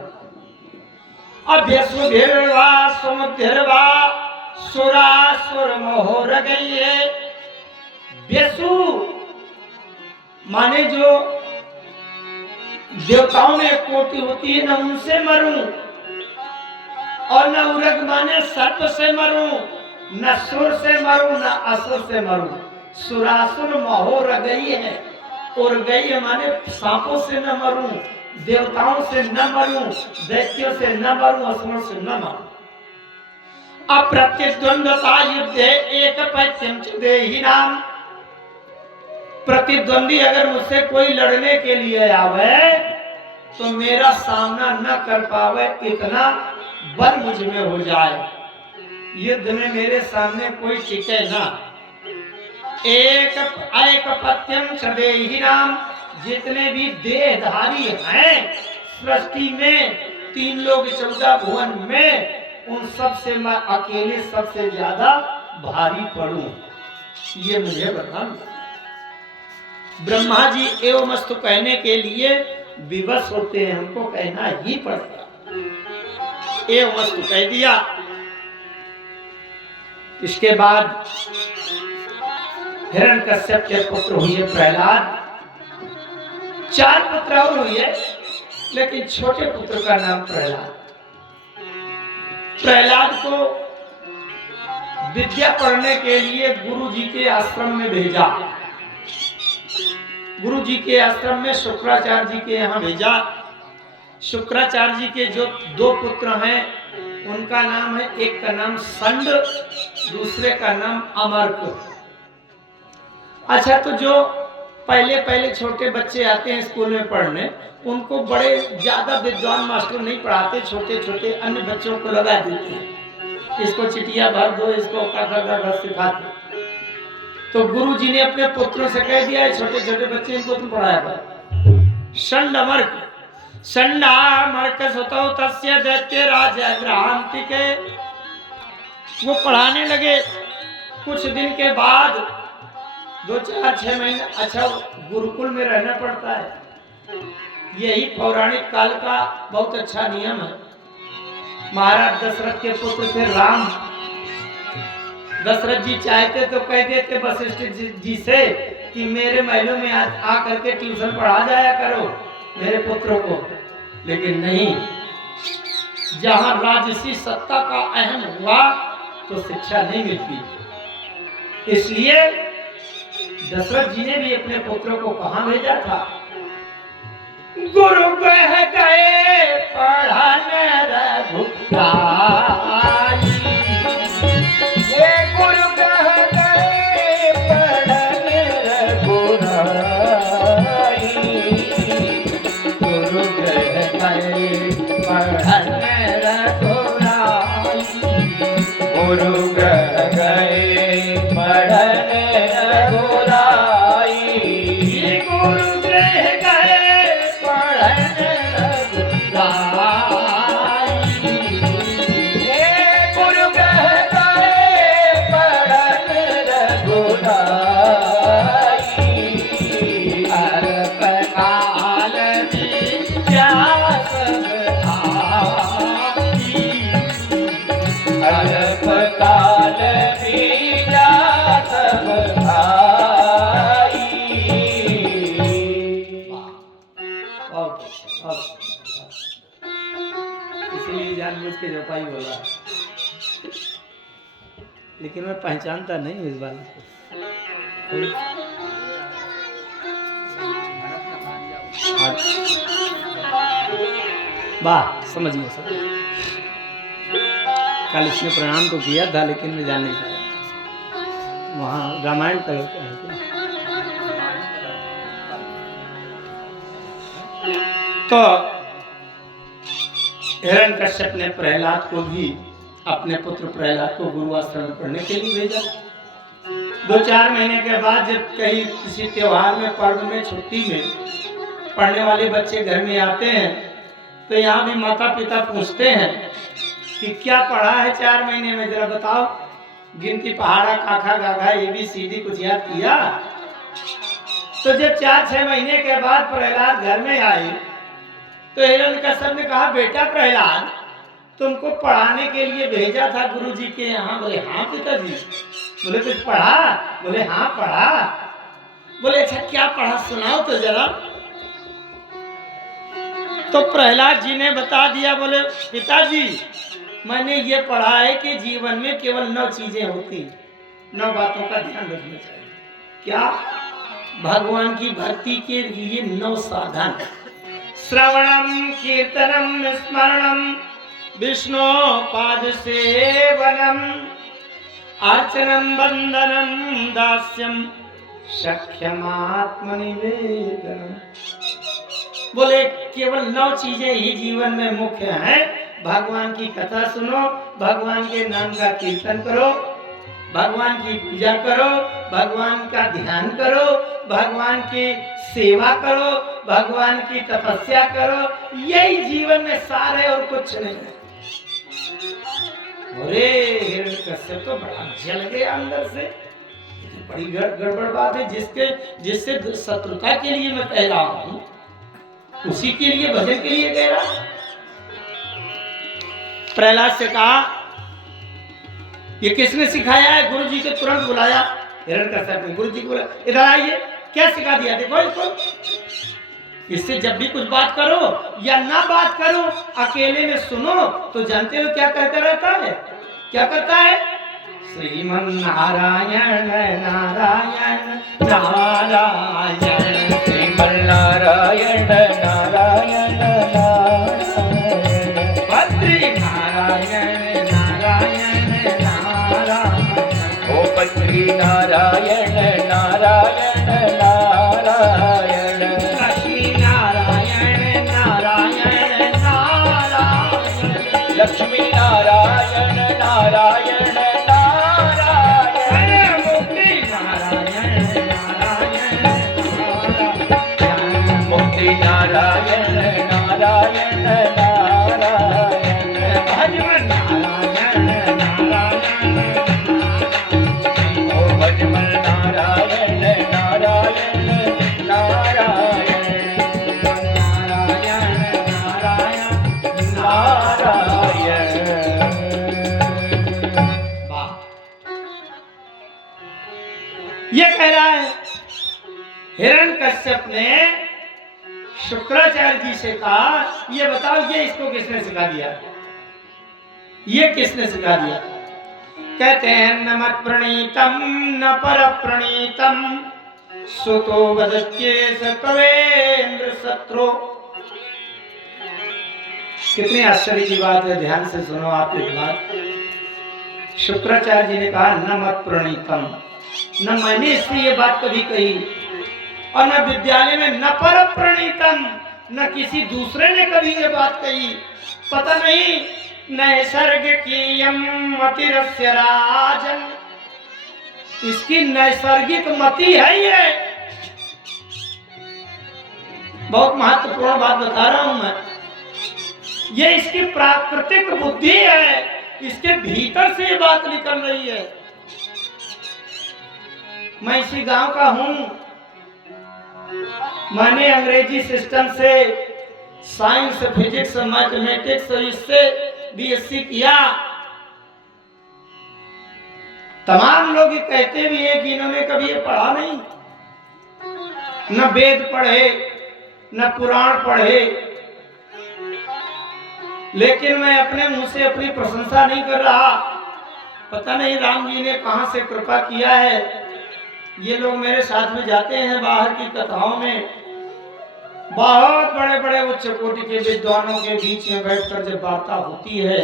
अभ्यसुभिर्वा सुमभिर्वा सुरासुर मोहर गई है। व्यसु माने जो देवताओं में कोटि होती है, न उनसे मरूं, और न उरग माने सर्प से मरूं, न सुर से मरूं न असुर से मरूं। सुरासुर मोहर गई है, और गई है माने सांपों से न मरूं, देवताओं से न मरूं, दैत्यों से न मरूं, असुरों से न मरूं। अप्रतिद्वंद्वता युद्धे एक पत्यम च देहिनाम, प्रतिद्वंदी अगर मुझसे कोई लड़ने के लिए आवे तो मेरा सामना न कर पावे, इतना बल मुझ में हो जाए, युद्ध में मेरे सामने कोई टिके ना। एक पत्यम च देहिनाम, जितने भी देहधारी हैं सृष्टि में, 3 लोग 14 भुवन में, उन सब से मैं अकेले सबसे ज्यादा भारी पड़ूं, ये मुझे बताना। ब्रह्मा जी एवं मस्तु कहने के लिए विवश होते हैं, हमको कहना ही पड़ता। एवं मस्तु कह दिया। इसके बाद हिरण्यकश्यप के पुत्र हुए प्रहलाद। 4 पुत्र और हुए, लेकिन छोटे पुत्र का नाम प्रहलाद। प्रहलाद को विद्या पढ़ने के लिए गुरु जी के आश्रम में भेजा। गुरु जी के आश्रम में शुक्राचार्य जी के यहाँ भेजा। शुक्राचार्य जी के जो 2 पुत्र हैं, उनका नाम है, एक का नाम संड, दूसरे का नाम अमर्क। अच्छा, तो जो पहले छोटे बच्चे आते हैं स्कूल में पढ़ने, उनको बड़े ज्यादा विद्वान मास्टर नहीं पढ़ाते, छोटे छोटे अन्य बच्चों को लगा देते हैं, इसको चिटिया भर दो, इसको का सिखाते। तो गुरु जी ने अपने पुत्रों से कह दिया, छोटे छोटे बच्चे इनको तुम पढ़ाया कर। संडमर्क, संडामर्क सुतौ तस्य दैत्य राज ग्रहांति के, वो पढ़ाने लगे। कुछ दिन के बाद 2-4-6 महीने, अच्छा गुरुकुल में रहना पड़ता है, यही पौराणिक काल का बहुत अच्छा नियम है। महाराज दशरथ के पुत्र थे राम। दशरथ जी चाहते तो कह देते वशिष्ठ जी से कि मेरे महलों में आ करके ट्यूशन पढ़ा जाया करो मेरे पुत्रों को, लेकिन नहीं, जहां राजसी सत्ता का अहम हुआ तो शिक्षा नहीं मिलती। इसलिए दशरथ जी ने भी अपने पुत्रों को कहां भेजा था? गुरु कह गए पढ़ाने रघुराई, गुरु कह गए पढ़ाने रघुराई, गुरु कह गए पढ़ाने रघुराई, गुरु कह गए पढ़ाने रघुराई, गुरु कह गए पढ़ाने रघुराई, गुरु कह गए पढ़ाने रघुराई, अल्प काल विद्यास आई, अल्प काल बीजा सब आई। इसलिए जानबूझ के जपाई बोला। लेकिन मैं पहचानता नहीं हूँ इस बात को। वाह, समझ गया सब। कल इसने प्रणाम तो किया था लेकिन मैं जान नहीं पाया। वहाँ रामायण कलर का है क्या? तो हिरण्यकश्यप ने प्रहलाद को भी, अपने पुत्र प्रहलाद को गुरु आश्रम पढ़ने के लिए भेजा। 2-4 महीने के बाद जब कहीं किसी त्योहार में, पर्व में, छुट्टी में पढ़ने वाले बच्चे घर में आते हैं तो यहाँ भी माता पिता पूछते हैं कि क्या पढ़ा है 4 महीने में, जरा बताओ। गिनती पहाड़ा, काखा, गाघा, ABCD कुछ याद किया? तो जब 4-6 महीने के बाद प्रहलाद घर में आए तो हिरण्यकश्यप ने कहा, बेटा प्रहलाद, तुमको पढ़ाने के लिए भेजा था गुरुजी के यहाँ। बोले हाँ पिताजी। बोले कुछ पढ़ा? बोले हाँ पढ़ा। बोले अच्छा क्या पढ़ा, सुनाओ तो जरा। तो प्रहलाद जी ने बता दिया। बोले पिताजी, मैंने ये पढ़ा है कि जीवन में केवल 9 चीजें होती, 9 बातों का ध्यान रखना चाहिए। क्या? भगवान की भक्ति के लिए 9 साधन: श्रवणम, कीर्तनम, स्मरणम, विष्णु पाद सेवनम, अर्चनम, वंदनम, दास्यम, सख्यम, आत्मनिवेदनम। बोले केवल 9 चीजें ही जीवन में मुख्य हैं। भगवान की कथा सुनो, भगवान के नाम का कीर्तन करो, भगवान की पूजा करो, भगवान का ध्यान करो, भगवान की सेवा करो, भगवान की तपस्या करो। यही जीवन में सार है और कुछ नहीं है। अरे हिरण्यकश्यप तो बड़ा जल गया अंदर से। बड़ी गड़बड़ बात है। जिससे शत्रुता के लिए मैं कह रहा हूँ, उसी के लिए, भजन के लिए कह रहा। प्रहलाद से कहा, ये किसने सिखाया है? गुरुजी को तुरंत बुलाया। हिरण्यकश्यप ने गुरुजी को बोला, इधर आइए, क्या सिखा दिया देखो इसको। इससे जब भी कुछ बात करो या ना बात करो, अकेले में सुनो तो जानते हो क्या कहता रहता है? क्या करता है? श्रीमन नारायण नारायण नारायण, श्रीमन नारायण नारायण नारायण, बद्री नारायण नारायण नारायण, ओ बद्री नारायण नारायण नारायण, लक्ष्मी नारायण नारायण नारायण, लक्ष्मी नारायण नारायण नारायण, मुक्ति नारायण नारायण नारायण, मुक्ति नारायण नारायण नारायण, भजन नारायण नारायण नारायण, ओ भजमल नारायण नारायण नारायण, नारायण नारायण नारायण। वाह। ये कह रहा है हिरण्यकश्यप ने शुक्राचार्य जी से कहा, ये बताओ ये इसको किसने सिखा दिया? ये किसने सिखा दिया? कहते हैं, न मत प्रणीतम न पर प्रणीतम, सुतो वदत्येष कवेन्द्र शत्रु। कितनी आश्चर्य की बात है, ध्यान से सुनो आप एक बात। शुक्राचार्य जी ने कहा, न मत प्रणीतम, न मैंने इससे ये बात कभी कही, और न विद्यालय में न पर प्रणीतम, न किसी दूसरे ने कभी ये बात कही। पता नहीं नैसर्गिकीयम मतिरस्य राजन, इसकी नैसर्गिक मति है ये। बहुत महत्वपूर्ण बात बता रहा हूं मैं। ये इसकी प्राकृतिक बुद्धि है, इसके भीतर से ये बात निकल रही है। मैं इसी गांव का हूं। मैंने अंग्रेजी सिस्टम से साइंस, फिजिक्स, मैथमेटिक्स इससे BSc किया। तमाम लोग ये कहते भी हैं कि इन्होंने कभी ये पढ़ा नहीं, न वेद पढ़े न पुराण पढ़े। लेकिन मैं अपने मुंह से अपनी प्रशंसा नहीं कर रहा। पता नहीं राम जी ने कहां से कृपा किया है। ये लोग मेरे साथ में जाते हैं बाहर की कथाओं में, बहुत बड़े बड़े उच्च कोटि के विद्वानों के बीच में बैठकर जब वार्ता होती है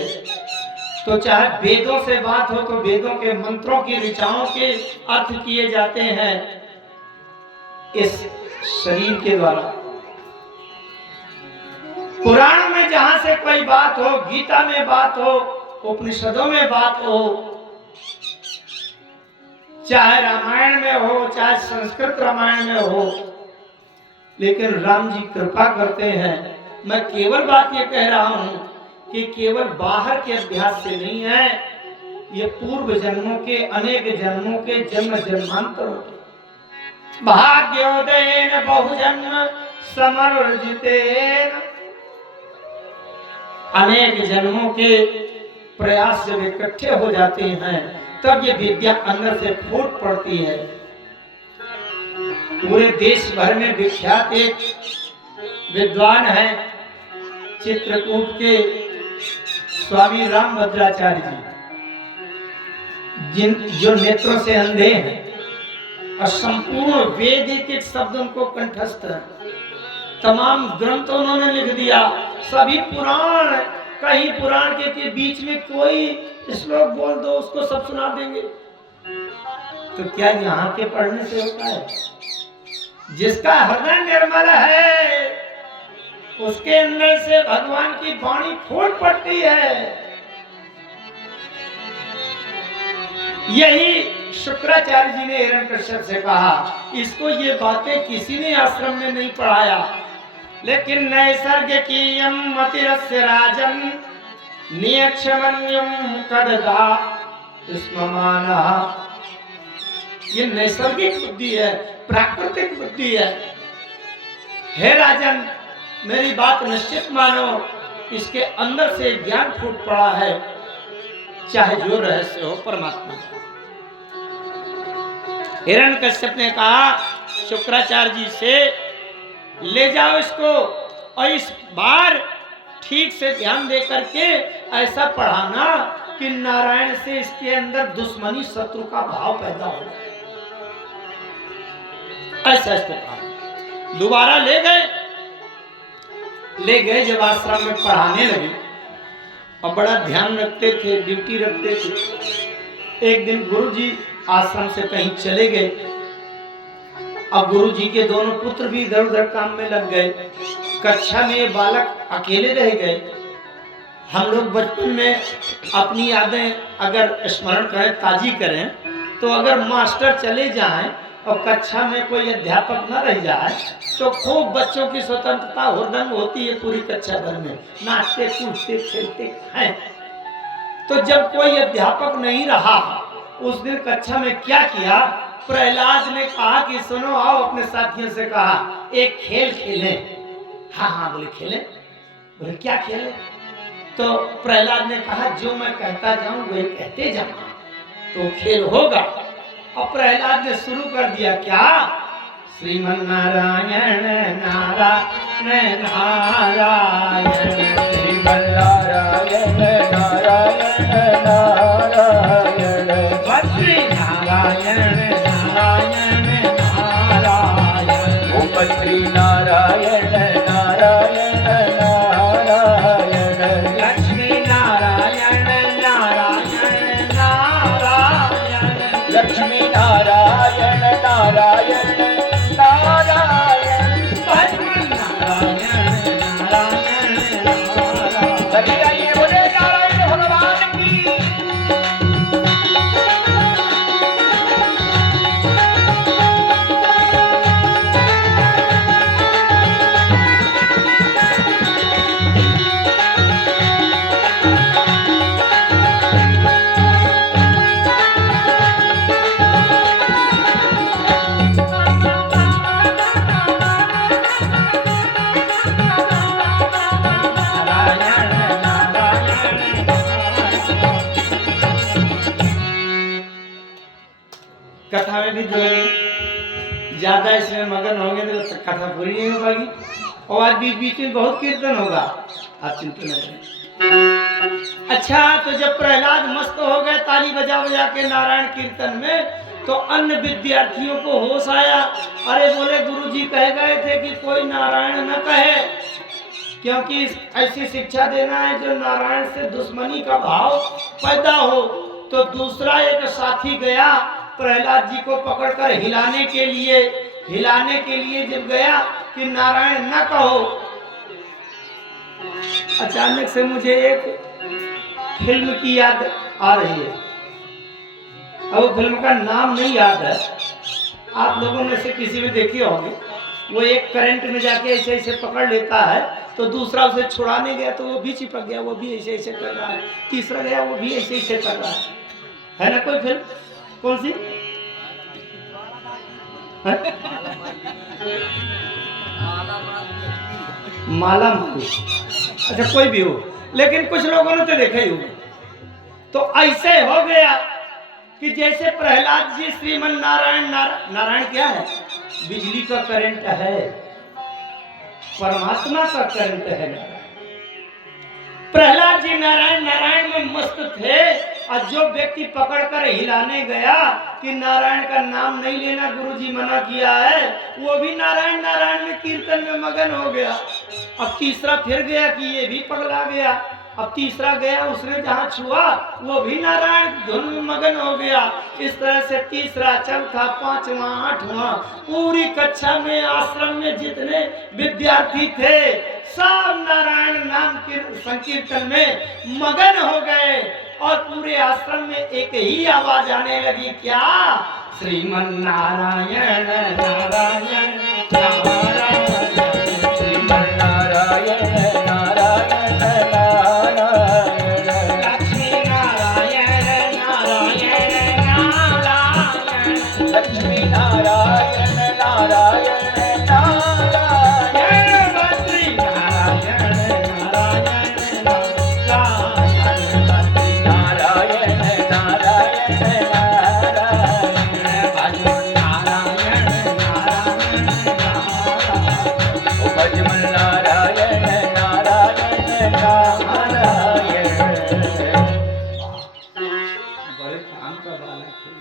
तो चाहे वेदों से बात हो तो वेदों के मंत्रों की ऋचाओं के अर्थ किए जाते हैं इस शरीर के द्वारा। पुराणों में जहां से कोई बात हो, गीता में बात हो, उपनिषदों में बात हो, चाहे रामायण में हो, चाहे संस्कृत रामायण में हो, लेकिन राम जी कृपा करते हैं। मैं केवल बात ये कह रहा हूं कि केवल बाहर के अभ्यास से नहीं है, ये पूर्व जन्मों के, अनेक जन्मों के, जन्म जन्मांतरों के भाग्योदयेन बहुजन्म समर्जितेन, अनेक जन्मों के प्रयास जब इकट्ठे हो जाते हैं तब ये विद्या अंदर से फूट पड़ती है। पूरे देश भर में विख्यात एक विद्वान है चित्रकूट के स्वामी रामभद्राचार्य जी, जो नेत्रों से अंधे हैं और संपूर्ण वेद एक शब्द उनको कंठस्थ है। तमाम ग्रंथ उन्होंने लिख दिया, सभी पुराण, कहीं पुराण के बीच में कोई श्लोक बोल दो उसको सब सुना देंगे। तो क्या यहाँ के पढ़ने से होता है? जिसका हृदय निर्मल है उसके अंदर से भगवान की वाणी फूट पड़ती है। यही शुक्राचार्य जी ने हिरण्यकश्यप से कहा। इसको ये बातें किसी ने आश्रम में नहीं पढ़ाया, लेकिन नैसर्गिकीयम मतिरस्य राजन नियक्षमन्युम कददा स्ममानः। ये नैसर्गिक बुद्धि है, प्राकृतिक बुद्धि है। हे राजन, मेरी बात निश्चित मानो, इसके अंदर से ज्ञान फूट पड़ा है, चाहे जो रहस्य हो परमात्मा का। हिरण्यकश्यप ने कहा शुक्राचार्य जी से, ले जाओ इसको और इस बार ठीक से ध्यान दे करके ऐसा पढ़ाना कि नारायण से इसके अंदर दुश्मनी, शत्रु का भाव पैदा हो जाए। ऐसा इसको कहा। दोबारा ले गए जब आश्रम में पढ़ाने लगे और बड़ा ध्यान रखते थे, ड्यूटी रखते थे। एक दिन गुरुजी आश्रम से कहीं चले गए और गुरुजी के दोनों पुत्र भी इधर उधर काम में लग गए। कक्षा में ये बालक अकेले रह गए। हम लोग बचपन में अपनी यादें अगर स्मरण करें, ताजी करें, तो अगर मास्टर चले जाएं और कक्षा में कोई अध्यापक न रह जाए तो खूब बच्चों की स्वतंत्रता हुरदंग होती है पूरी कक्षा भर में, नाचते कूदते खेलते हैं। तो जब कोई अध्यापक नहीं रहा, उस दिन कक्षा में क्या किया, प्रहलाद ने कहा कि सुनो आओ, अपने साथियों से कहा एक खेल खेलें। हाँ हाँ बोले खेलें। बोले क्या खेलें? तो प्रहलाद ने कहा जो मैं कहता जाऊं वही कहते जाऊंगा तो खेल होगा। और प्रहलाद ने शुरू कर दिया, क्या? श्रीमन नारायण नारायण नारायण, श्रीमन नारायण नारायण नारायण, बद्री नारायण नारायण नारायण, ओ बद्री नारायण नारायण नारायण, लक्ष्मी नारायण नारायण नारायण, लक्ष्मी नारायण नारायण नारायण, बद्री नारायण नारायण नारायण। सभी आइए बोले नारायण भगवान की। कथा में भी जो ज्यादा इसमें मगन होंगे तो कथा पूरी नहीं हो पाएगी। और आज बीच बीच में बहुत कीर्तन होगा, आप चिंता न करें। अच्छा, तो जब प्रहलाद मस्त हो गए ताली बजा बजा के नारायण कीर्तन में, तो अन्य विद्यार्थियों को होश आया। अरे बोले गुरुजी कह गए थे कि कोई नारायण न कहे, क्योंकि ऐसी शिक्षा देना है जो नारायण से दुश्मनी का भाव पैदा हो। तो दूसरा एक साथी गया प्रहलाद जी को पकड़कर हिलाने के लिए जब गया कि नारायण न कहो। अचानक से मुझे एक फिल्म की याद आ रही है, अब वो फिल्म का नाम नहीं याद है, आप लोगों में से किसी में देखी होगी। वो एक करंट में जाके ऐसे ऐसे पकड़ लेता है, तो दूसरा उसे छुड़ाने गया तो वो भी चिपक गया, वो भी ऐसे ऐसे कर रहा है, तीसरा गया वो भी ऐसे ऐसे कर रहा है ना कोई फिल्म? कौन सी? माला माली। अच्छा, कोई भी हो, लेकिन कुछ लोगों ने तो देखा ही होगा। तो ऐसे हो गया कि जैसे प्रहलाद जी श्रीमन नारायण नारायण क्या है? बिजली का करंट है, परमात्मा का करंट है नारायण। प्रहलाद जी नारायण नारायण में मस्त थे, और जो व्यक्ति पकड़कर हिलाने गया कि नारायण का नाम नहीं लेना, गुरुजी मना किया है, वो भी नारायण नारायण में कीर्तन में मगन हो गया। अब तीसरा फिर गया कि ये भी पगला गया। अब तीसरा गया, उसने जहां छुआ वो भी नारायण धुन में मगन हो गया। इस तरह से तीसरा, चौथा, पांचवा, आठवां, पूरी कक्षा में आश्रम में जितने विद्यार्थी थे सब नारायण नाम के संकीर्तन में मगन हो गए। और पूरे आश्रम में एक ही आवाज आने लगी, क्या? श्रीमन नारायण नारायण नारायण, श्रीमन नारायण नारायण नारायण, लक्ष्मी नारायण नारायण नारायण, लक्ष्मी नारायण नारायण नारायण, बद्री नारायण नारायण नारायण, बद्री नारायण नारायण नारायण, भजन नारायण नारायण नारायण, भजन नारायण नारायण नारायण। बड़े काम का बालक है।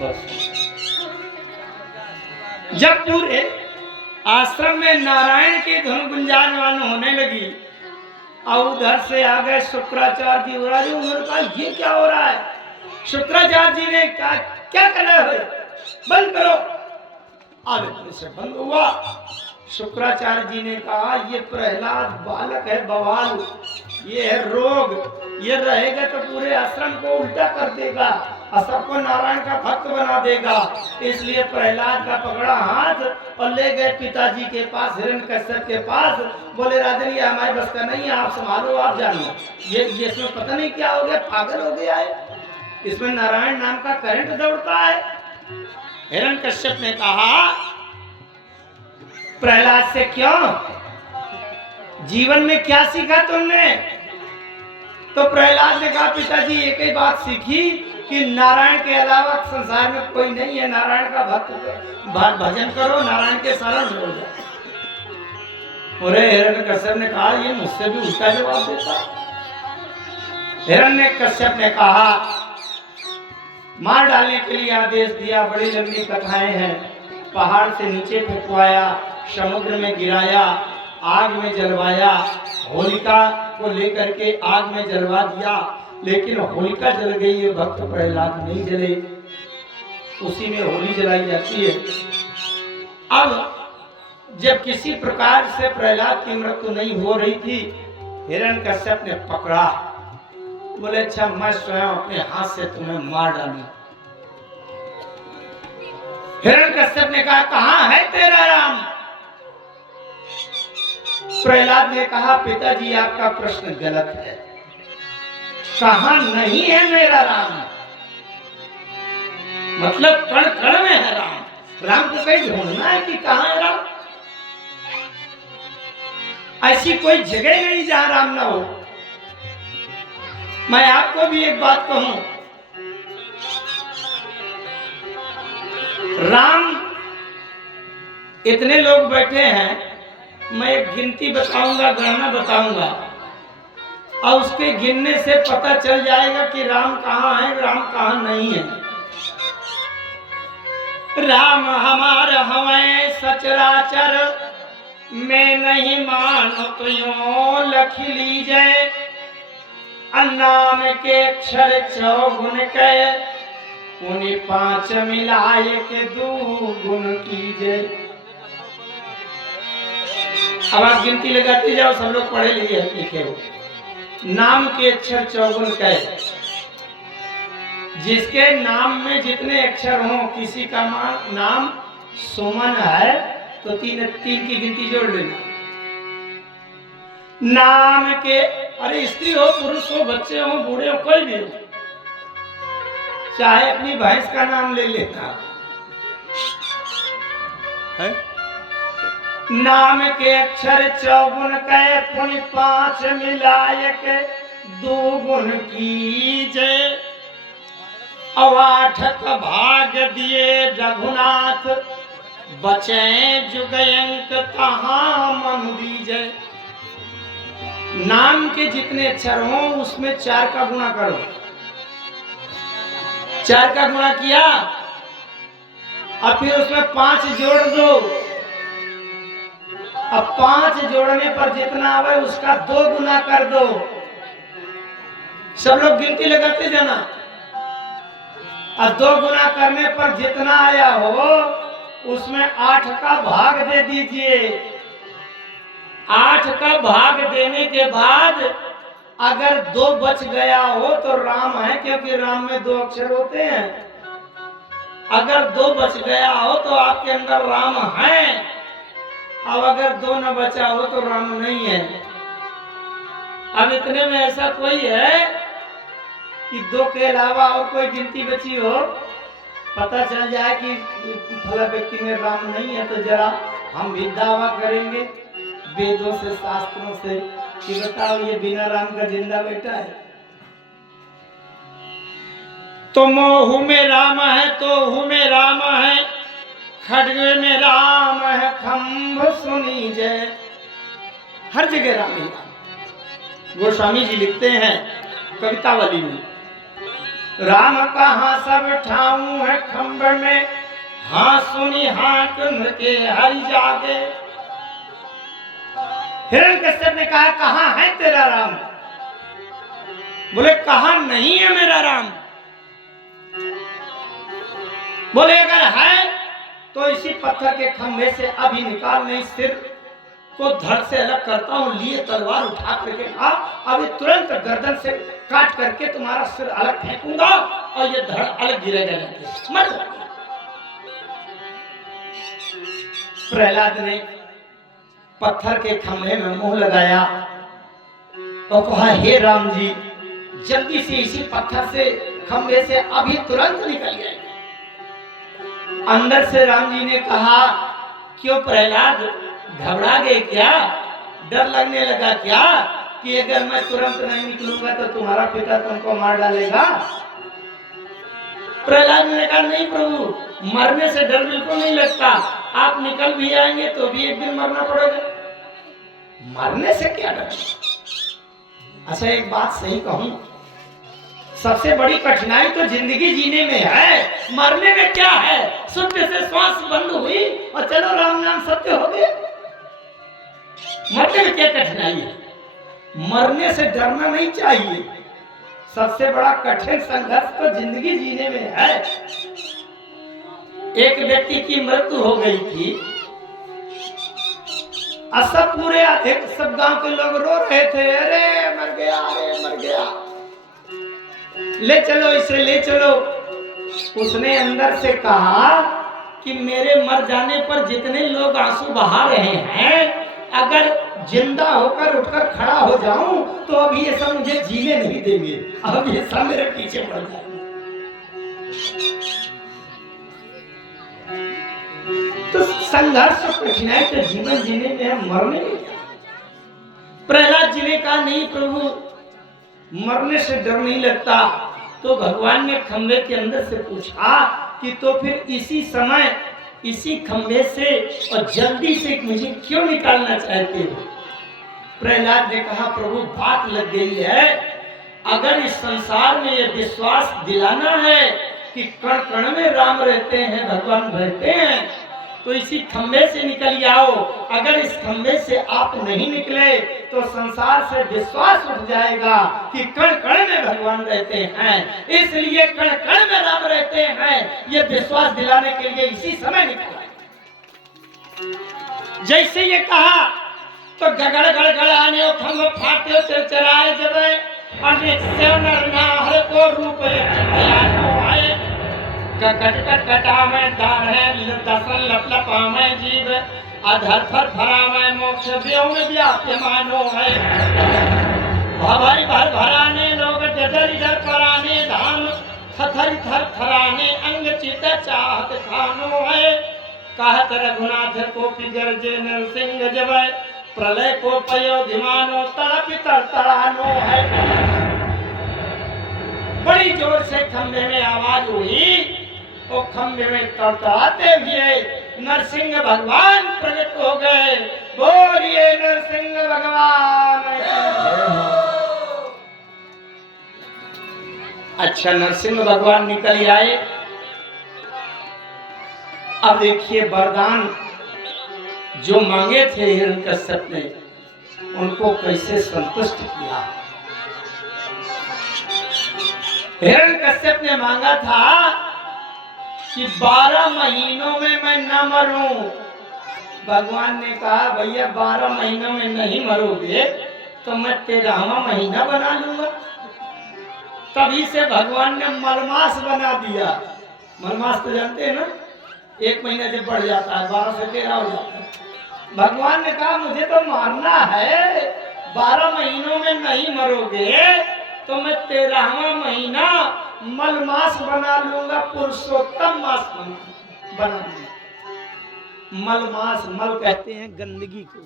बस जब पूरे आश्रम में नारायण की धुन गुंजायमान होने लगी, और उधर से आ गए शुक्राचार्य जी। उन्होंने कहा ये क्या हो रहा है? शुक्राचार्य जी ने कहा क्या कर रहे हो, बंद करो। आगे से बंद हुआ। शुक्राचार्य जी ने कहा ये प्रहलाद बालक है, बवाल, ये है रोग, ये रहेगा तो पूरे आश्रम को उल्टा कर देगा और सबको नारायण का भक्त बना देगा। इसलिए प्रहलाद का पकड़ा हाथ और ले गए पिताजी के पास, हिरण्यकश्यप के पास। बोले राजन ये हमारे बस का नहीं है, आप संभालो, आप जानिए। ये इसमें पता नहीं क्या हो गया, पागल हो गया है, इसमें नारायण नाम का करंट दौड़ता है। हिरण्यकश्यप ने कहा प्रहलाद से क्यों, जीवन में क्या सीखा तुमने? तो प्रहलाद ने कहा पिताजी एक ही बात सीखी कि नारायण के अलावा संसार में कोई नहीं है, नारायण का भक्त भजन करो, नारायण के शरण हो जाओ। और हिरण्यकश्यप ने कहा ये मुझसे भी उल्टा जवाब देता। हिरण्यकश्यप ने कहा मार डालने के लिए आदेश दिया, बड़ी लंबी कथाएं हैं। पहाड़ से नीचे फेंकवाया, समुद्र में गिराया, आग में जलवाया, होलिका को लेकर के आग में जलवा दिया, लेकिन होलिका जल गई, ये भक्त प्रहलाद नहीं जले, उसी में होली जलाई जाती है। अब जब किसी प्रकार से प्रहलाद की मृत्यु नहीं हो रही थी, हिरण्यकश्यप ने पकड़ा, बोले अच्छा मैं स्वयं अपने हाथ से तुम्हें मार डालूं। हिरण्यकश्यप ने कहा कहां है तेरा राम? प्रहलाद ने कहा पिताजी आपका प्रश्न गलत है, कहां नहीं है मेरा राम? मतलब कण कण में है राम, राम को कहीं ढूंढना है कि कहां है राम? ऐसी कोई जगह नहीं जहां राम ना हो। मैं आपको भी एक बात कहूं, राम इतने लोग बैठे हैं, मैं एक गिनती बताऊंगा, गणना बताऊंगा। और उसके गिनने से पता चल जाएगा कि राम कहाँ है, राम कहाँ नहीं है। राम हमार हमें सचराचर, मैं नहीं मानो तो यूं लख लीजिए। नाम के अक्षर चौगुन के, उन्हीं 5 मिलाए के 2 गुण कीजिए। अब आप गिनती लगाते जाओ, सब लोग पढ़े लिखे हो। नाम के अक्षर चौगुन के, जिसके नाम में जितने अक्षर हों, किसी का नाम सुमन है तो 3 की गिनती जोड़ लेना। नाम के, अरे स्त्री हो, पुरुष हो, बच्चे हो, बूढ़े हो, कोई भी हो, चाहे अपनी भैंस का नाम ले लेता है। नाम के अक्षर चौगुन के, पुनि 5 मिलाए के 2 गुण कीजे। 8 भाग दिए रघुनाथ, बचे जुग अंक तहां मन दीजे। नाम के जितने अक्षर हों उसमें 4 का गुणा करो। 4 का गुणा किया, अब फिर उसमें 5 जोड़ दो। अब 5 जोड़ने पर जितना आवे उसका 2 गुना कर दो। सब लोग गिनती लगाते जाना। और 2 गुना करने पर जितना आया हो उसमें 8 का भाग दे दीजिए। 8 का भाग देने के बाद अगर 2 बच गया हो तो राम है, क्योंकि राम में 2 अक्षर होते हैं। अगर 2 बच गया हो तो आपके अंदर राम है। अब अगर 2 न बचा हो तो राम नहीं है। अब इतने में ऐसा कोई है कि 2 के अलावा और कोई गिनती बची हो, पता चल जाए कि फला व्यक्ति में राम नहीं है, तो जरा हम भी दावा करेंगे वेदों से, शास्त्रों से, कि बताओ ये बिना राम का जिंदा बेटा है। तो मोह में राम है, तो हूँ में राम है, खड़गे में राम है, खंभ सुनी जय। हर जगह राम ही राम। गोस्वामी जी लिखते हैं कवितावली में, राम कहाँ सब ठाऊं है खंभ में, हाँ सुनी हाँ कुंभ के हरि जागे। हिरण्यकश्यप ने कहा कहाँ है तेरा राम? बोले कहाँ नहीं है मेरा राम। बोले अगर है तो इसी पत्थर के खंभे से अभी निकाल, नहीं सिर को धड़ से अलग करता हूं। लिए तलवार उठा करके अभी तुरंत गर्दन से काट करके तुम्हारा सिर अलग फेंकूंगा और ये धड़ अलग गिरेगा जाके, मर जाएगा। प्रहलाद ने पत्थर के खंभे में मुंह लगाया और कहा हे राम जी, जल्दी से इसी पत्थर से, खंभे से अभी तुरंत निकल जाएगा। अंदर से राम जी ने कहा क्यों प्रहलाद, घबरा गए क्या? डर लगने लगा क्या कि अगर मैं तुरंत नहीं निकलूंगा तो तुम्हारा पिता तुमको मार डालेगा? प्रहलाद ने कहा नहीं प्रभु, मरने से डर बिल्कुल नहीं लगता। आप निकल भी आएंगे तो भी एक दिन मरना पड़ेगा, मरने से क्या डर। अच्छा एक बात सही कहूं, सबसे बड़ी कठिनाई तो जिंदगी जीने में है, मरने में क्या है? सत्य से श्वास बंद हुई और चलो राम नाम सत्य हो गए। मरने में क्या कठिनाई है? मरने से डरना नहीं चाहिए। सबसे बड़ा कठिन संघर्ष तो जिंदगी जीने में है। एक व्यक्ति की मृत्यु हो गई थी, सब पूरे अधिक सब गांव के लोग रो रहे थे, अरे मर गया, अरे मर गया, ले चलो इसे, ले चलो। उसने अंदर से कहा कि मेरे मर जाने पर जितने लोग आंसू बहा रहे हैं, अगर जिंदा होकर उठकर खड़ा हो जाऊं तो अब ये सब मुझे जीने नहीं देंगे, अब ये सब मेरे पीछे पड़ जाएंगे। तो संघर्ष और कठिनाई तो जीवन जीने में है, मरने में क्या? प्रहलाद जी ने कहा नहीं प्रभु, मरने से डर नहीं लगता। तो भगवान ने खंभे के अंदर से पूछा कि तो फिर इसी समय इसी खंभे से और जल्दी से मुझे क्यों निकालना चाहते हो? प्रहलाद ने कहा प्रभु बात लग गई है, अगर इस संसार में ये विश्वास दिलाना है कि कण कण में राम रहते हैं, भगवान रहते हैं, तो इसी खंबे से निकल आओ। अगर इस खंबे से आप नहीं निकले तो संसार से विश्वास उठ जाएगा कि कण कण में भगवान रहते हैं, इसलिए कण कण में राम रहते हैं, ये विश्वास दिलाने के लिए इसी समय निकला। जैसे ये कहा तो गगड़ गड़गड़ आने और खंभ फाटे चरचराए जब अनेक से नर को रूप आए, कट कट कटा में दार है दसन लप लपा में जीव, अधर फर फरा में मोक्ष व्योम व्याप्य मानो है, भरी भर भराने लोग जदर इधर पराने धाम, थथर थर थराने अंग चित चाहत खानो है, कहत रघुनाथ को पिगरजे नरसिंह जब, प्रलय को पयो धिमानो तड़पि तड़तड़ानो है। बड़ी जोर से खंबे में आवाज हुई और खंबे में तड़तड़ाते हुए नरसिंह भगवान प्रकट हो गए। बोलिए नरसिंह भगवान। अच्छा, नरसिंह भगवान निकल आए। अब देखिए वरदान जो मांगे थे हिरण्यकश्यप ने, उनको कैसे संतुष्ट किया। हिरण्यकश्यप ने मांगा था कि 12 महीनों में मैं न मरूं। भगवान ने कहा भैया 12 महीनों में नहीं मरोगे तो मैं 13वां महीना बना लूंगा। तभी से भगवान ने मलमास बना दिया। मलमास तो जानते हैं ना, 1 महीना जब बढ़ जाता है 12 से 13 हो जाता है। भगवान ने कहा मुझे तो मारना है, 12 महीनों में नहीं मरोगे तो मैं 13वां महीना मलमास बना लूंगा, पुरुषोत्तम मास बना लूंगा। मलमास, मल कहते हैं गंदगी को।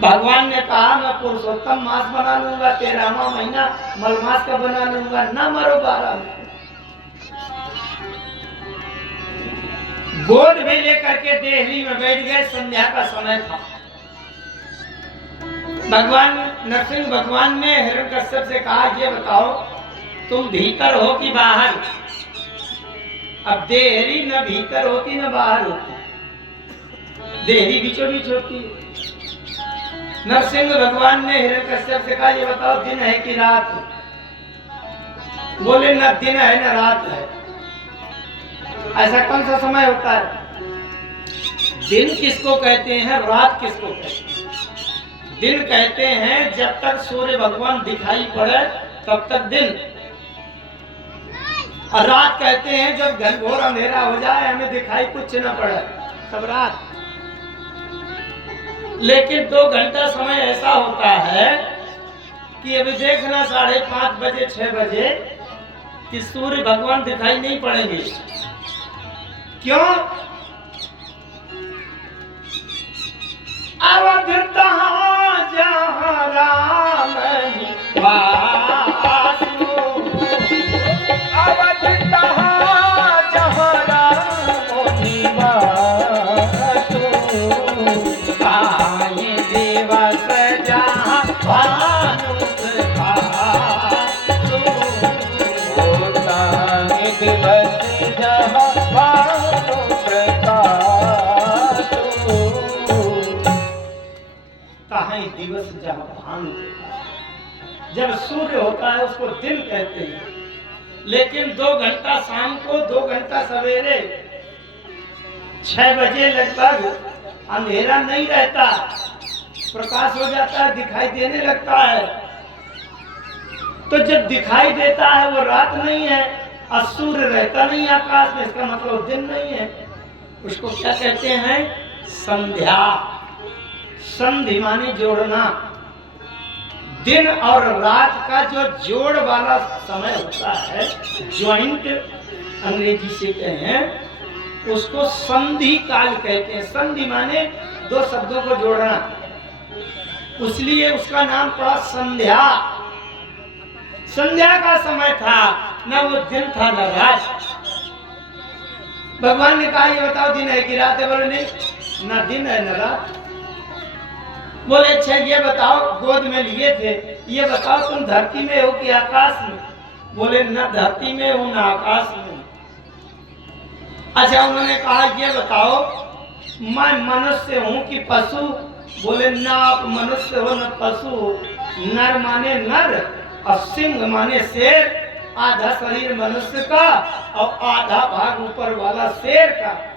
भगवान ने कहा मैं पुरुषोत्तम मास बना लूंगा, 13वां महीना मलमास का बना लूंगा, ना मरो 12 में। गोद में लेकर के देहली में बैठ गए। संध्या का समय था। भगवान नरसिंह भगवान ने हिरण्यकश्यप से कहा ये बताओ तुम भीतर हो कि बाहर। अब देहरी न भीतर होती न बाहर होती, देहरी बीचों बीच होती है। नरसिंह भगवान ने हिरण्यकश्यप से कहा ये बताओ दिन है कि रात। बोले न दिन है न रात है। ऐसा कौन सा समय होता है? दिन किसको कहते हैं, रात किसको कहते हैं? दिन कहते हैं जब तक सूर्य भगवान दिखाई पड़े तब तक दिन, और रात कहते हैं जब घनघोर अंधेरा हो जाए, हमें दिखाई कुछ न पड़े, तब रात। लेकिन 2 घंटा समय ऐसा होता है कि अभी देखना 5:30 बजे 6 बजे कि सूर्य भगवान दिखाई नहीं पड़ेंगे। क्यों? अवध जहाँ राम निवास, अवध जहाँ राम निवास, आए दिवस जहाँ भानु प्रकाश, होता है दिवस जहाँ भानु प्रकाश, कहाँ दिवस जहाँ भानु प्रकाश। जब सूर्य होता है उसको दिन कहते हैं, लेकिन 2 घंटा शाम को 2 घंटा सवेरे 6 बजे लगभग अंधेरा नहीं रहता, प्रकाश हो जाता है, दिखाई देने लगता है। तो जब दिखाई देता है वो रात नहीं है, और सूर्य रहता नहीं आकाश में, इसका मतलब दिन नहीं है। उसको क्या कहते हैं? संध्या। संधि माने जोड़ना। दिन और रात का जो जोड़ वाला समय होता है, ज्वाइंट अंग्रेजी से कहते हैं, उसको संधि काल कहते हैं। संधि माने 2 शब्दों को जोड़ना, इसलिए उसका नाम पड़ा संध्या। संध्या का समय था, न वो दिन था न रात। भगवान ने कहा ये बताओ दिन है कि रात है? बोले नहीं, न दिन है न रात। बोले अच्छा ये बताओ, गोद में लिए थे, ये बताओ तुम धरती में हो कि आकाश में? बोले न धरती में हूं न आकाश में। अच्छा उन्होंने कहा ये बताओ मैं मनुष्य हूं कि पशु? बोले न आप मनुष्य हो न पशु हो। नर माने नर और सिंह माने शेर, आधा शरीर मनुष्य का और आधा भाग ऊपर वाला शेर का।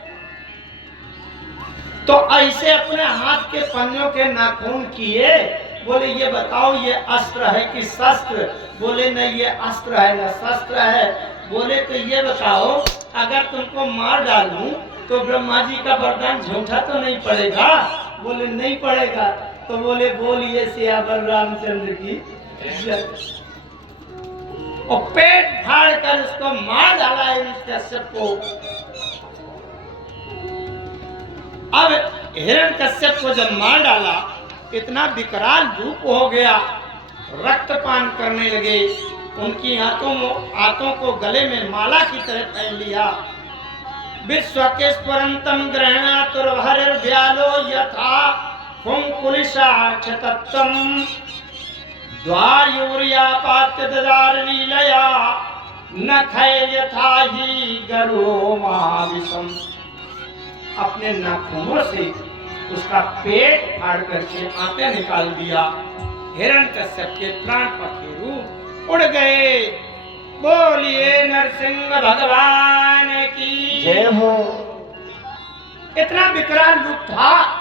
तो ऐसे अपने हाथ के पंजों के नाखून किए। बोले ये बताओ ये अस्त्र है कि शस्त्र? बोले नहीं ये अस्त्र है न शस्त्र है। बोले तो ये बताओ अगर तुमको मार डालूं तो ब्रह्मा जी का वरदान झूठा तो नहीं पड़ेगा? बोले नहीं पड़ेगा। तो बोले बोलिए सियावर रामचंद्र की जय। और पेट फाड़ कर उसको मार डाला हिरण्यकश्यप को। अब हिरण्यकश्यप को जब मार डाला इतना विकराल रूप हो गया, रक्तपान करने लगे, उनकी हाथों को गले में माला की तरह पहन लिया। विश्व स्वरंतम ग्रहणातुर्हरिर्व्यालो यथा कुंकुलिशाक्षतत्वम द्वारयूर्यापात्य ददार लीलया नखै यथा ही गरो महाविषम। अपने नाखूनों से उसका पेट फाड़ करके आटे निकाल दिया। हिरण्यकश्यप के प्राण पखेरु उड़ गए। बोलिए नरसिंह भगवान की जय हो। इतना विकराल रूप था,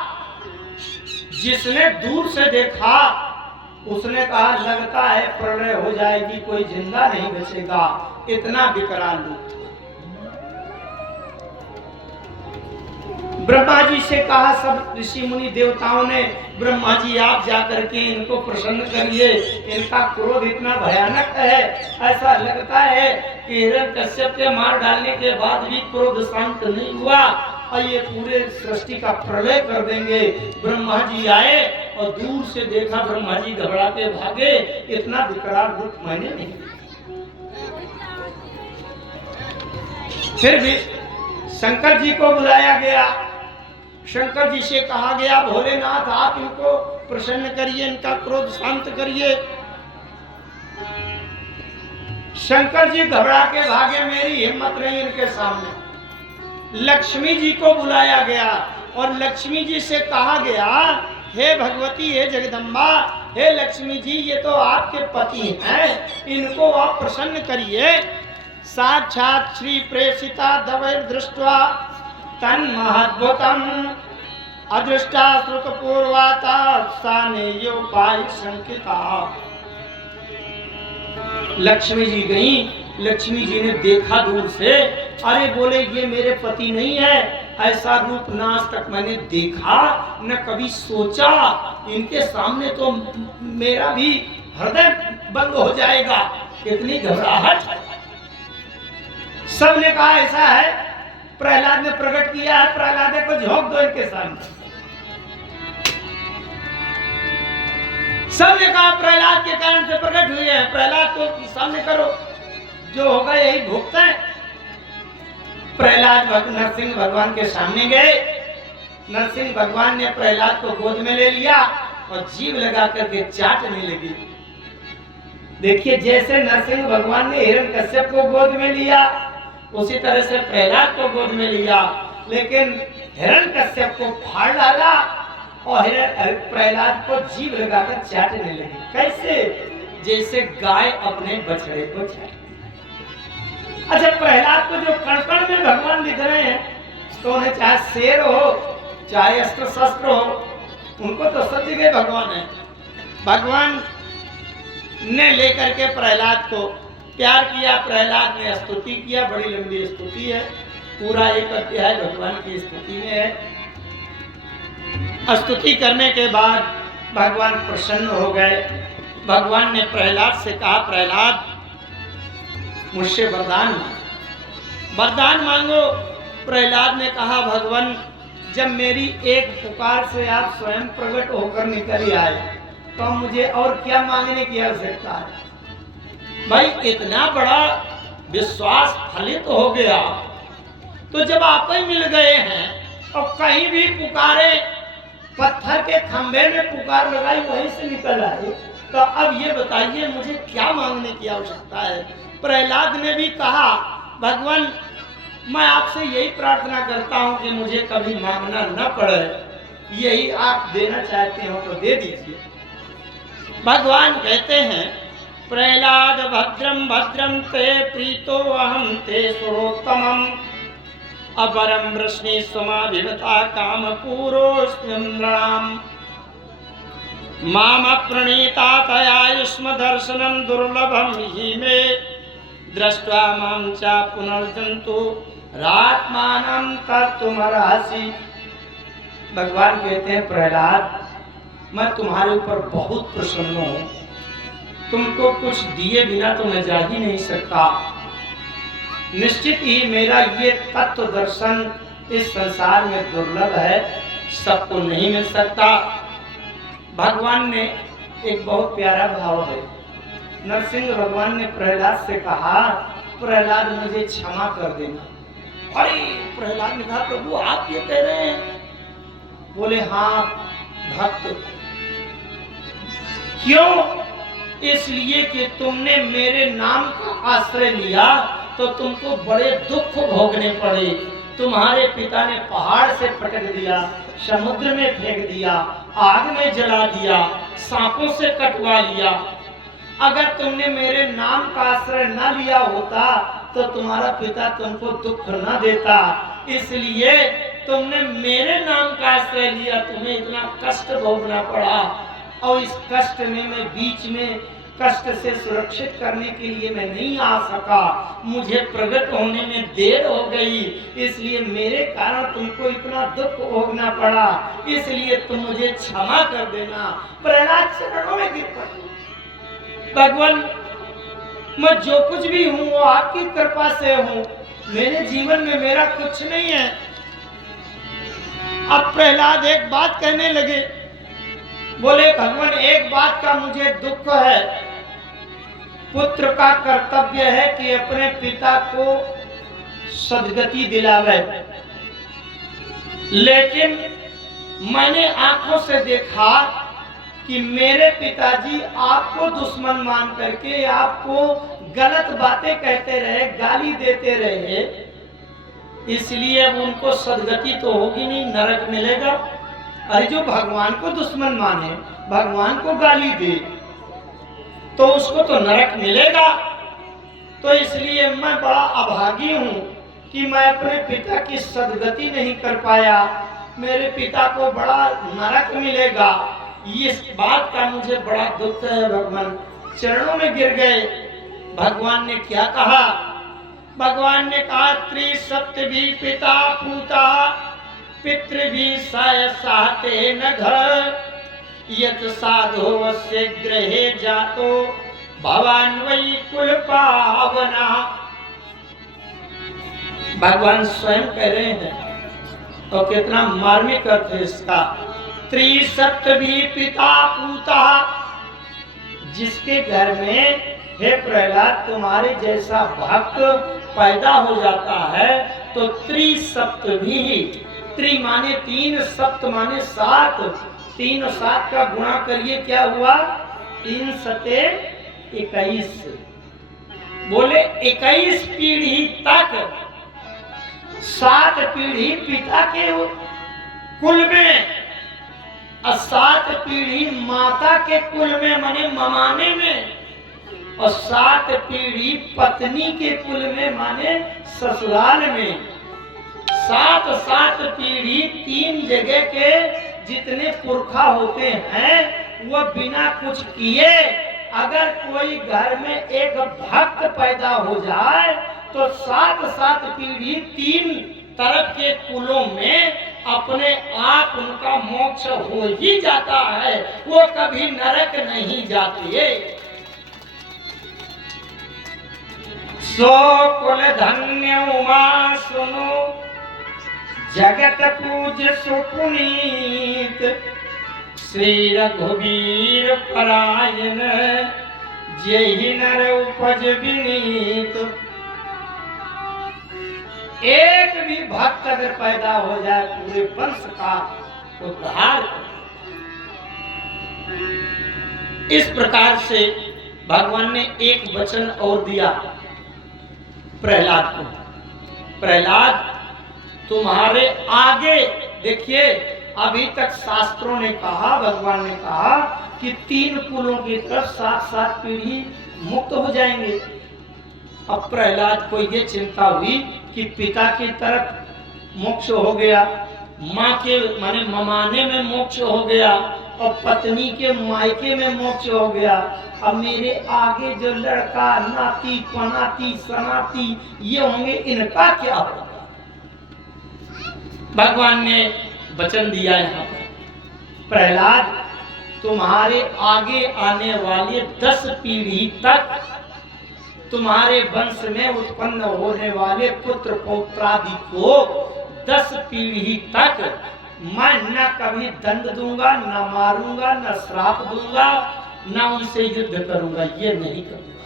जिसने दूर से देखा उसने कहा लगता है प्रलय हो जाएगी, कोई जिंदा नहीं बचेगा। इतना विकराल रूप था। ब्रह्मा जी से कहा सब ऋषि मुनि देवताओं ने, ब्रह्मा जी आप जाकर के इनको प्रसन्न करिए, इनका क्रोध इतना भयानक है, ऐसा लगता है कि हिरण्यकश्यप के मार डालने के बाद भी क्रोध शांत नहीं हुआ और ये पूरे सृष्टि का प्रलय कर देंगे। ब्रह्मा जी आए और दूर से देखा, ब्रह्मा जी घबरा के भागे। इतना विकराल रूप मैंने नहीं। फिर भी शंकर जी को बुलाया गया। शंकर जी से कहा गया भोलेनाथ आप इनको प्रसन्न करिए, इनका क्रोध शांत करिए। शंकर जी घबरा के भागे, मेरी हिम्मत नहीं इनके सामने। लक्ष्मी जी को बुलाया गया और लक्ष्मी जी से कहा गया हे भगवती, हे जगदम्बा, हे लक्ष्मी जी, ये तो आपके पति हैं, इनको आप प्रसन्न करिए। साक्षात श्री प्रेषिता दवैर दृष्ट्वा तन्महद्भुतम अदृष्टा श्रुत पूर्वाता सानेयोपाय संकिता। लक्ष्मी जी गई, लक्ष्मी जी ने देखा दूर से, अरे बोले ये मेरे पति नहीं है, ऐसा रूप ना आज तक मैंने देखा न कभी सोचा। इनके सामने तो मेरा भी हृदय बंद हो जाएगा, इतनी घबराहट। सबने कहा ऐसा है, प्रहलाद ने प्रकट किया है, प्रहलाद को झोंक दो इनके सामने। सबने कहा प्रहलाद के कारण से प्रकट हुए हैं, प्रहलाद को सामने करो, जो होगा यही भुगतना है। प्रहलाद नरसिंह भगवान के सामने गए। नरसिंह भगवान ने प्रहलाद को गोद में ले लिया और जीभ लगा करके चाटने लगी। देखिए जैसे नरसिंह भगवान ने हिरण्यकश्यप को गोद में लिया, उसी तरह से प्रहलाद को गोद में लिया, लेकिन हिरण्यकश्यप को फाड़ डाला और प्रहलाद को जीभ लगाकर चाटने लगी। कैसे? जैसे गाय अपने बछड़े को चाटे। अच्छा, प्रहलाद को जो कण-कण में भगवान दिख रहे हैं, तो उन्हें चाहे शेर हो चाहे अस्त्र शस्त्र हो, उनको तो सब जगह भगवान है। भगवान ने लेकर के प्रहलाद को प्यार किया, प्रहलाद ने स्तुति किया, बड़ी लंबी स्तुति है, पूरा एक अध्याय भगवान की स्तुति में है। स्तुति करने के बाद भगवान प्रसन्न हो गए। भगवान ने प्रहलाद से कहा प्रहलाद मुझसे वरदान मांगो, वरदान मांगो। प्रहलाद ने कहा भगवान जब मेरी एक पुकार से आप स्वयं प्रकट होकर निकल आए, तो मुझे और क्या मांगने की आवश्यकता है। भाई इतना बड़ा विश्वास फलित हो गया, तो जब आप ही मिल गए हैं और कहीं भी पुकारे पत्थर के खंभे में पुकार लगाई, वहीं से निकल आए। तो अब ये बताइए मुझे क्या मांगने की आवश्यकता है। प्रहलाद ने भी कहा, भगवान मैं आपसे यही प्रार्थना करता हूं कि मुझे कभी मांगना न पड़े, यही आप देना चाहते हो तो दे दीजिए। भगवान कहते हैं, प्रहलाद भद्रम भद्रम ते प्रीतो अहम ते सुरोत्तमम अपरम वृष्णि समाभिवता काम पूरोस्म्यन्द्राम माम प्रणीता तया युष्म दर्शनम दुर्लभम ही मे दृष्ट्वा माम च पुनर्जन्तु रात्मानं कर्तुमर्हसि। भगवान कहते हैं, प्रहलाद मैं तुम्हारे ऊपर बहुत प्रसन्न हूं, तुमको कुछ दिए बिना तो मैं जा ही नहीं सकता। निश्चित ही मेरा ये तत्व दर्शन इस संसार में दुर्लभ है, सबको नहीं मिल सकता। भगवान ने एक बहुत प्यारा भाव है। नरसिंह भगवान ने प्रहलाद से कहा, प्रहलाद मुझे क्षमा कर देना। अरे प्रहलाद ने कहा, प्रभु आप ये कह रहे हैं? बोले हाँ भक्त, क्यों? इसलिए कि तुमने मेरे नाम का आश्रय लिया तो तुमको बड़े दुख भोगने पड़े। तुम्हारे पिता ने पहाड़ से पटक दिया, समुद्र में फेंक दिया, आग में जला दिया, सांपों से कटवा लिया। अगर तुमने मेरे नाम का आश्रय न लिया होता तो तुम्हारा पिता तुमको दुख न देता। इसलिए तुमने मेरे नाम का आश्रय लिया, तुम्हें इतना कष्ट भोगना पड़ा। और इस कष्ट में मैं बीच में कष्ट से सुरक्षित करने के लिए मैं नहीं आ सका, मुझे प्रकट होने में देर हो गई, इसलिए मेरे कारण तुमको इतना दुख भोगना पड़ा, इसलिए तुम मुझे क्षमा कर देना। प्रहलाद चरणों में गिर पड़े, भगवान मैं जो कुछ भी हूँ वो आपकी कृपा से हूँ, मेरे जीवन में मेरा कुछ नहीं है। अब प्रहलाद एक बात कहने लगे, बोले भगवान एक बात का मुझे दुख है, पुत्र का कर्तव्य है कि अपने पिता को सद्गति दिलावे, लेकिन मैंने आंखों से देखा कि मेरे पिताजी आपको दुश्मन मान करके आपको गलत बातें कहते रहे, गाली देते रहे, इसलिए अब उनको सद्गति तो होगी नहीं, नरक मिलेगा। अरे जो भगवान को दुश्मन माने, भगवान को गाली दे तो उसको तो नरक मिलेगा। तो इसलिए मैं बड़ा अभागी हूं कि मैं अपने पिता की सद्गति नहीं कर पाया, मेरे पिता को बड़ा नरक मिलेगा। इस बात का मुझे बड़ा दुख है। भगवान चरणों में गिर गए। भगवान ने क्या कहा? भगवान ने कहा, त्रिसप्तभी पिता पूता पितृभि सहते न घर यत साधोवस्य ग्रहे जातो भवान वै कुल पावना। भगवान स्वयं कह रहे हैं, और कितना मार्मिक अर्थ है इसका। त्रिसप्तभी पिता पूता, जिसके घर में हे प्रहलाद तुम्हारे जैसा भक्त पैदा हो जाता है तो त्रिसप्तभी, त्रि माने तीन, सप्त माने सात, तीन और सात का गुणा करिए, क्या हुआ? 3 सते 21। बोले 21 पीढ़ी तक, 7 पीढ़ी पिता के कुल में और 7 पीढ़ी माता के कुल में माने ममाने में, और 7 पीढ़ी पत्नी के कुल में माने ससुराल में। 7 पीढ़ी 3 जगह के जितने पुरखा होते हैं वो बिना कुछ किए अगर कोई घर में एक भक्त पैदा हो जाए तो 7 पीढ़ी 3 तरफ के कुलों में अपने आप उनका मोक्ष हो ही जाता है, वो कभी नरक नहीं जाते। सो कुल धन्य उमा सुनो जगत पूज सुपुनीत श्री रघुवीर परायण जेहि नर उपज विनीत। एक भी भक्त अगर पैदा हो जाए पूरे वंश का उद्धार कर। इस प्रकार से भगवान ने एक वचन और दिया प्रहलाद को। प्रहलाद तुम्हारे आगे, देखिए अभी तक शास्त्रों ने कहा, भगवान ने कहा कि 3 कुलों की तरफ 7-7 पीढ़ी मुक्त हो जाएंगे। अब प्रहलाद को ये चिंता हुई कि पिता की तरफ मोक्ष हो गया, माँ के माने ममाने में मोक्ष हो गया और पत्नी के मायके में मोक्ष हो गया। अब मेरे आगे जो लड़का नाती पनाती सनाती ये होंगे, इनका क्या होगा? भगवान ने वचन दिया यहाँ पर, प्रहलाद तुम्हारे आगे आने वाले 10 पीढ़ी तक तुम्हारे वंश में उत्पन्न होने वाले पुत्र पौत्रादि को 10 पीढ़ी तक मैं न कभी दंड दूंगा, न मारूंगा, न श्राप दूंगा, न उनसे युद्ध करूंगा, ये नहीं करूंगा।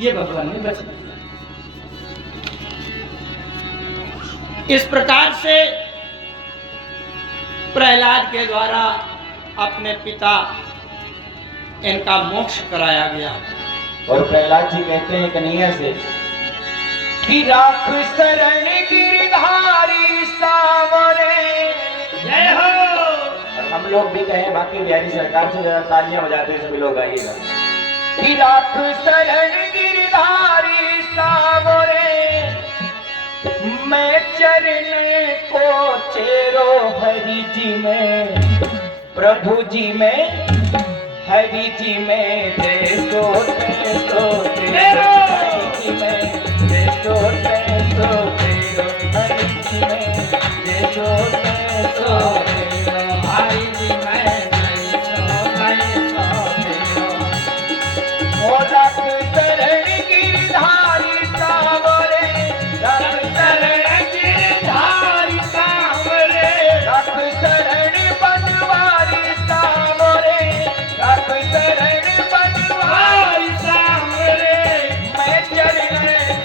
ये भगवान ने वचन दिया। इस प्रकार से प्रहलाद के द्वारा अपने पिता इनका मोक्ष कराया गया। और प्रहलाद जी कहते हैं कन्हैया से कि राख शरण गिरधारी सावरे। जय हो। और हम लोग भी कहें बाकी बिहारी सरकार से जरा तालियां बजाते हुए सभी लोग आइएगा। कि राख शरण गिरधारी सावरे, मैं चरण को चेरो हरि जी में, प्रभु जी में, हरि जी में देसो देसो तेरो, हरि जी में देसो देसो तेरो, हरि जी में देसो देसो तेरो, हरि जी में देसो देसो तेरो। ओ रख शरण गिरधारी सावरे, रख शरण गिरधारी सावरे, रख शरण बनवारी सावरे, रख शरण बनवारी सावरे, मैं चरण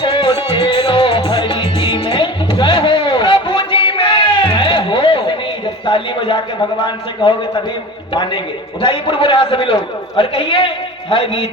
को तेरो हरि जी में जय हो, प्रभु जी में जय हो। नहीं, जब ताली बजा के भगवान से कहोगे तभी मानेंगे। उठाइए पूरे हाथ सभी लोग और कहिए हरि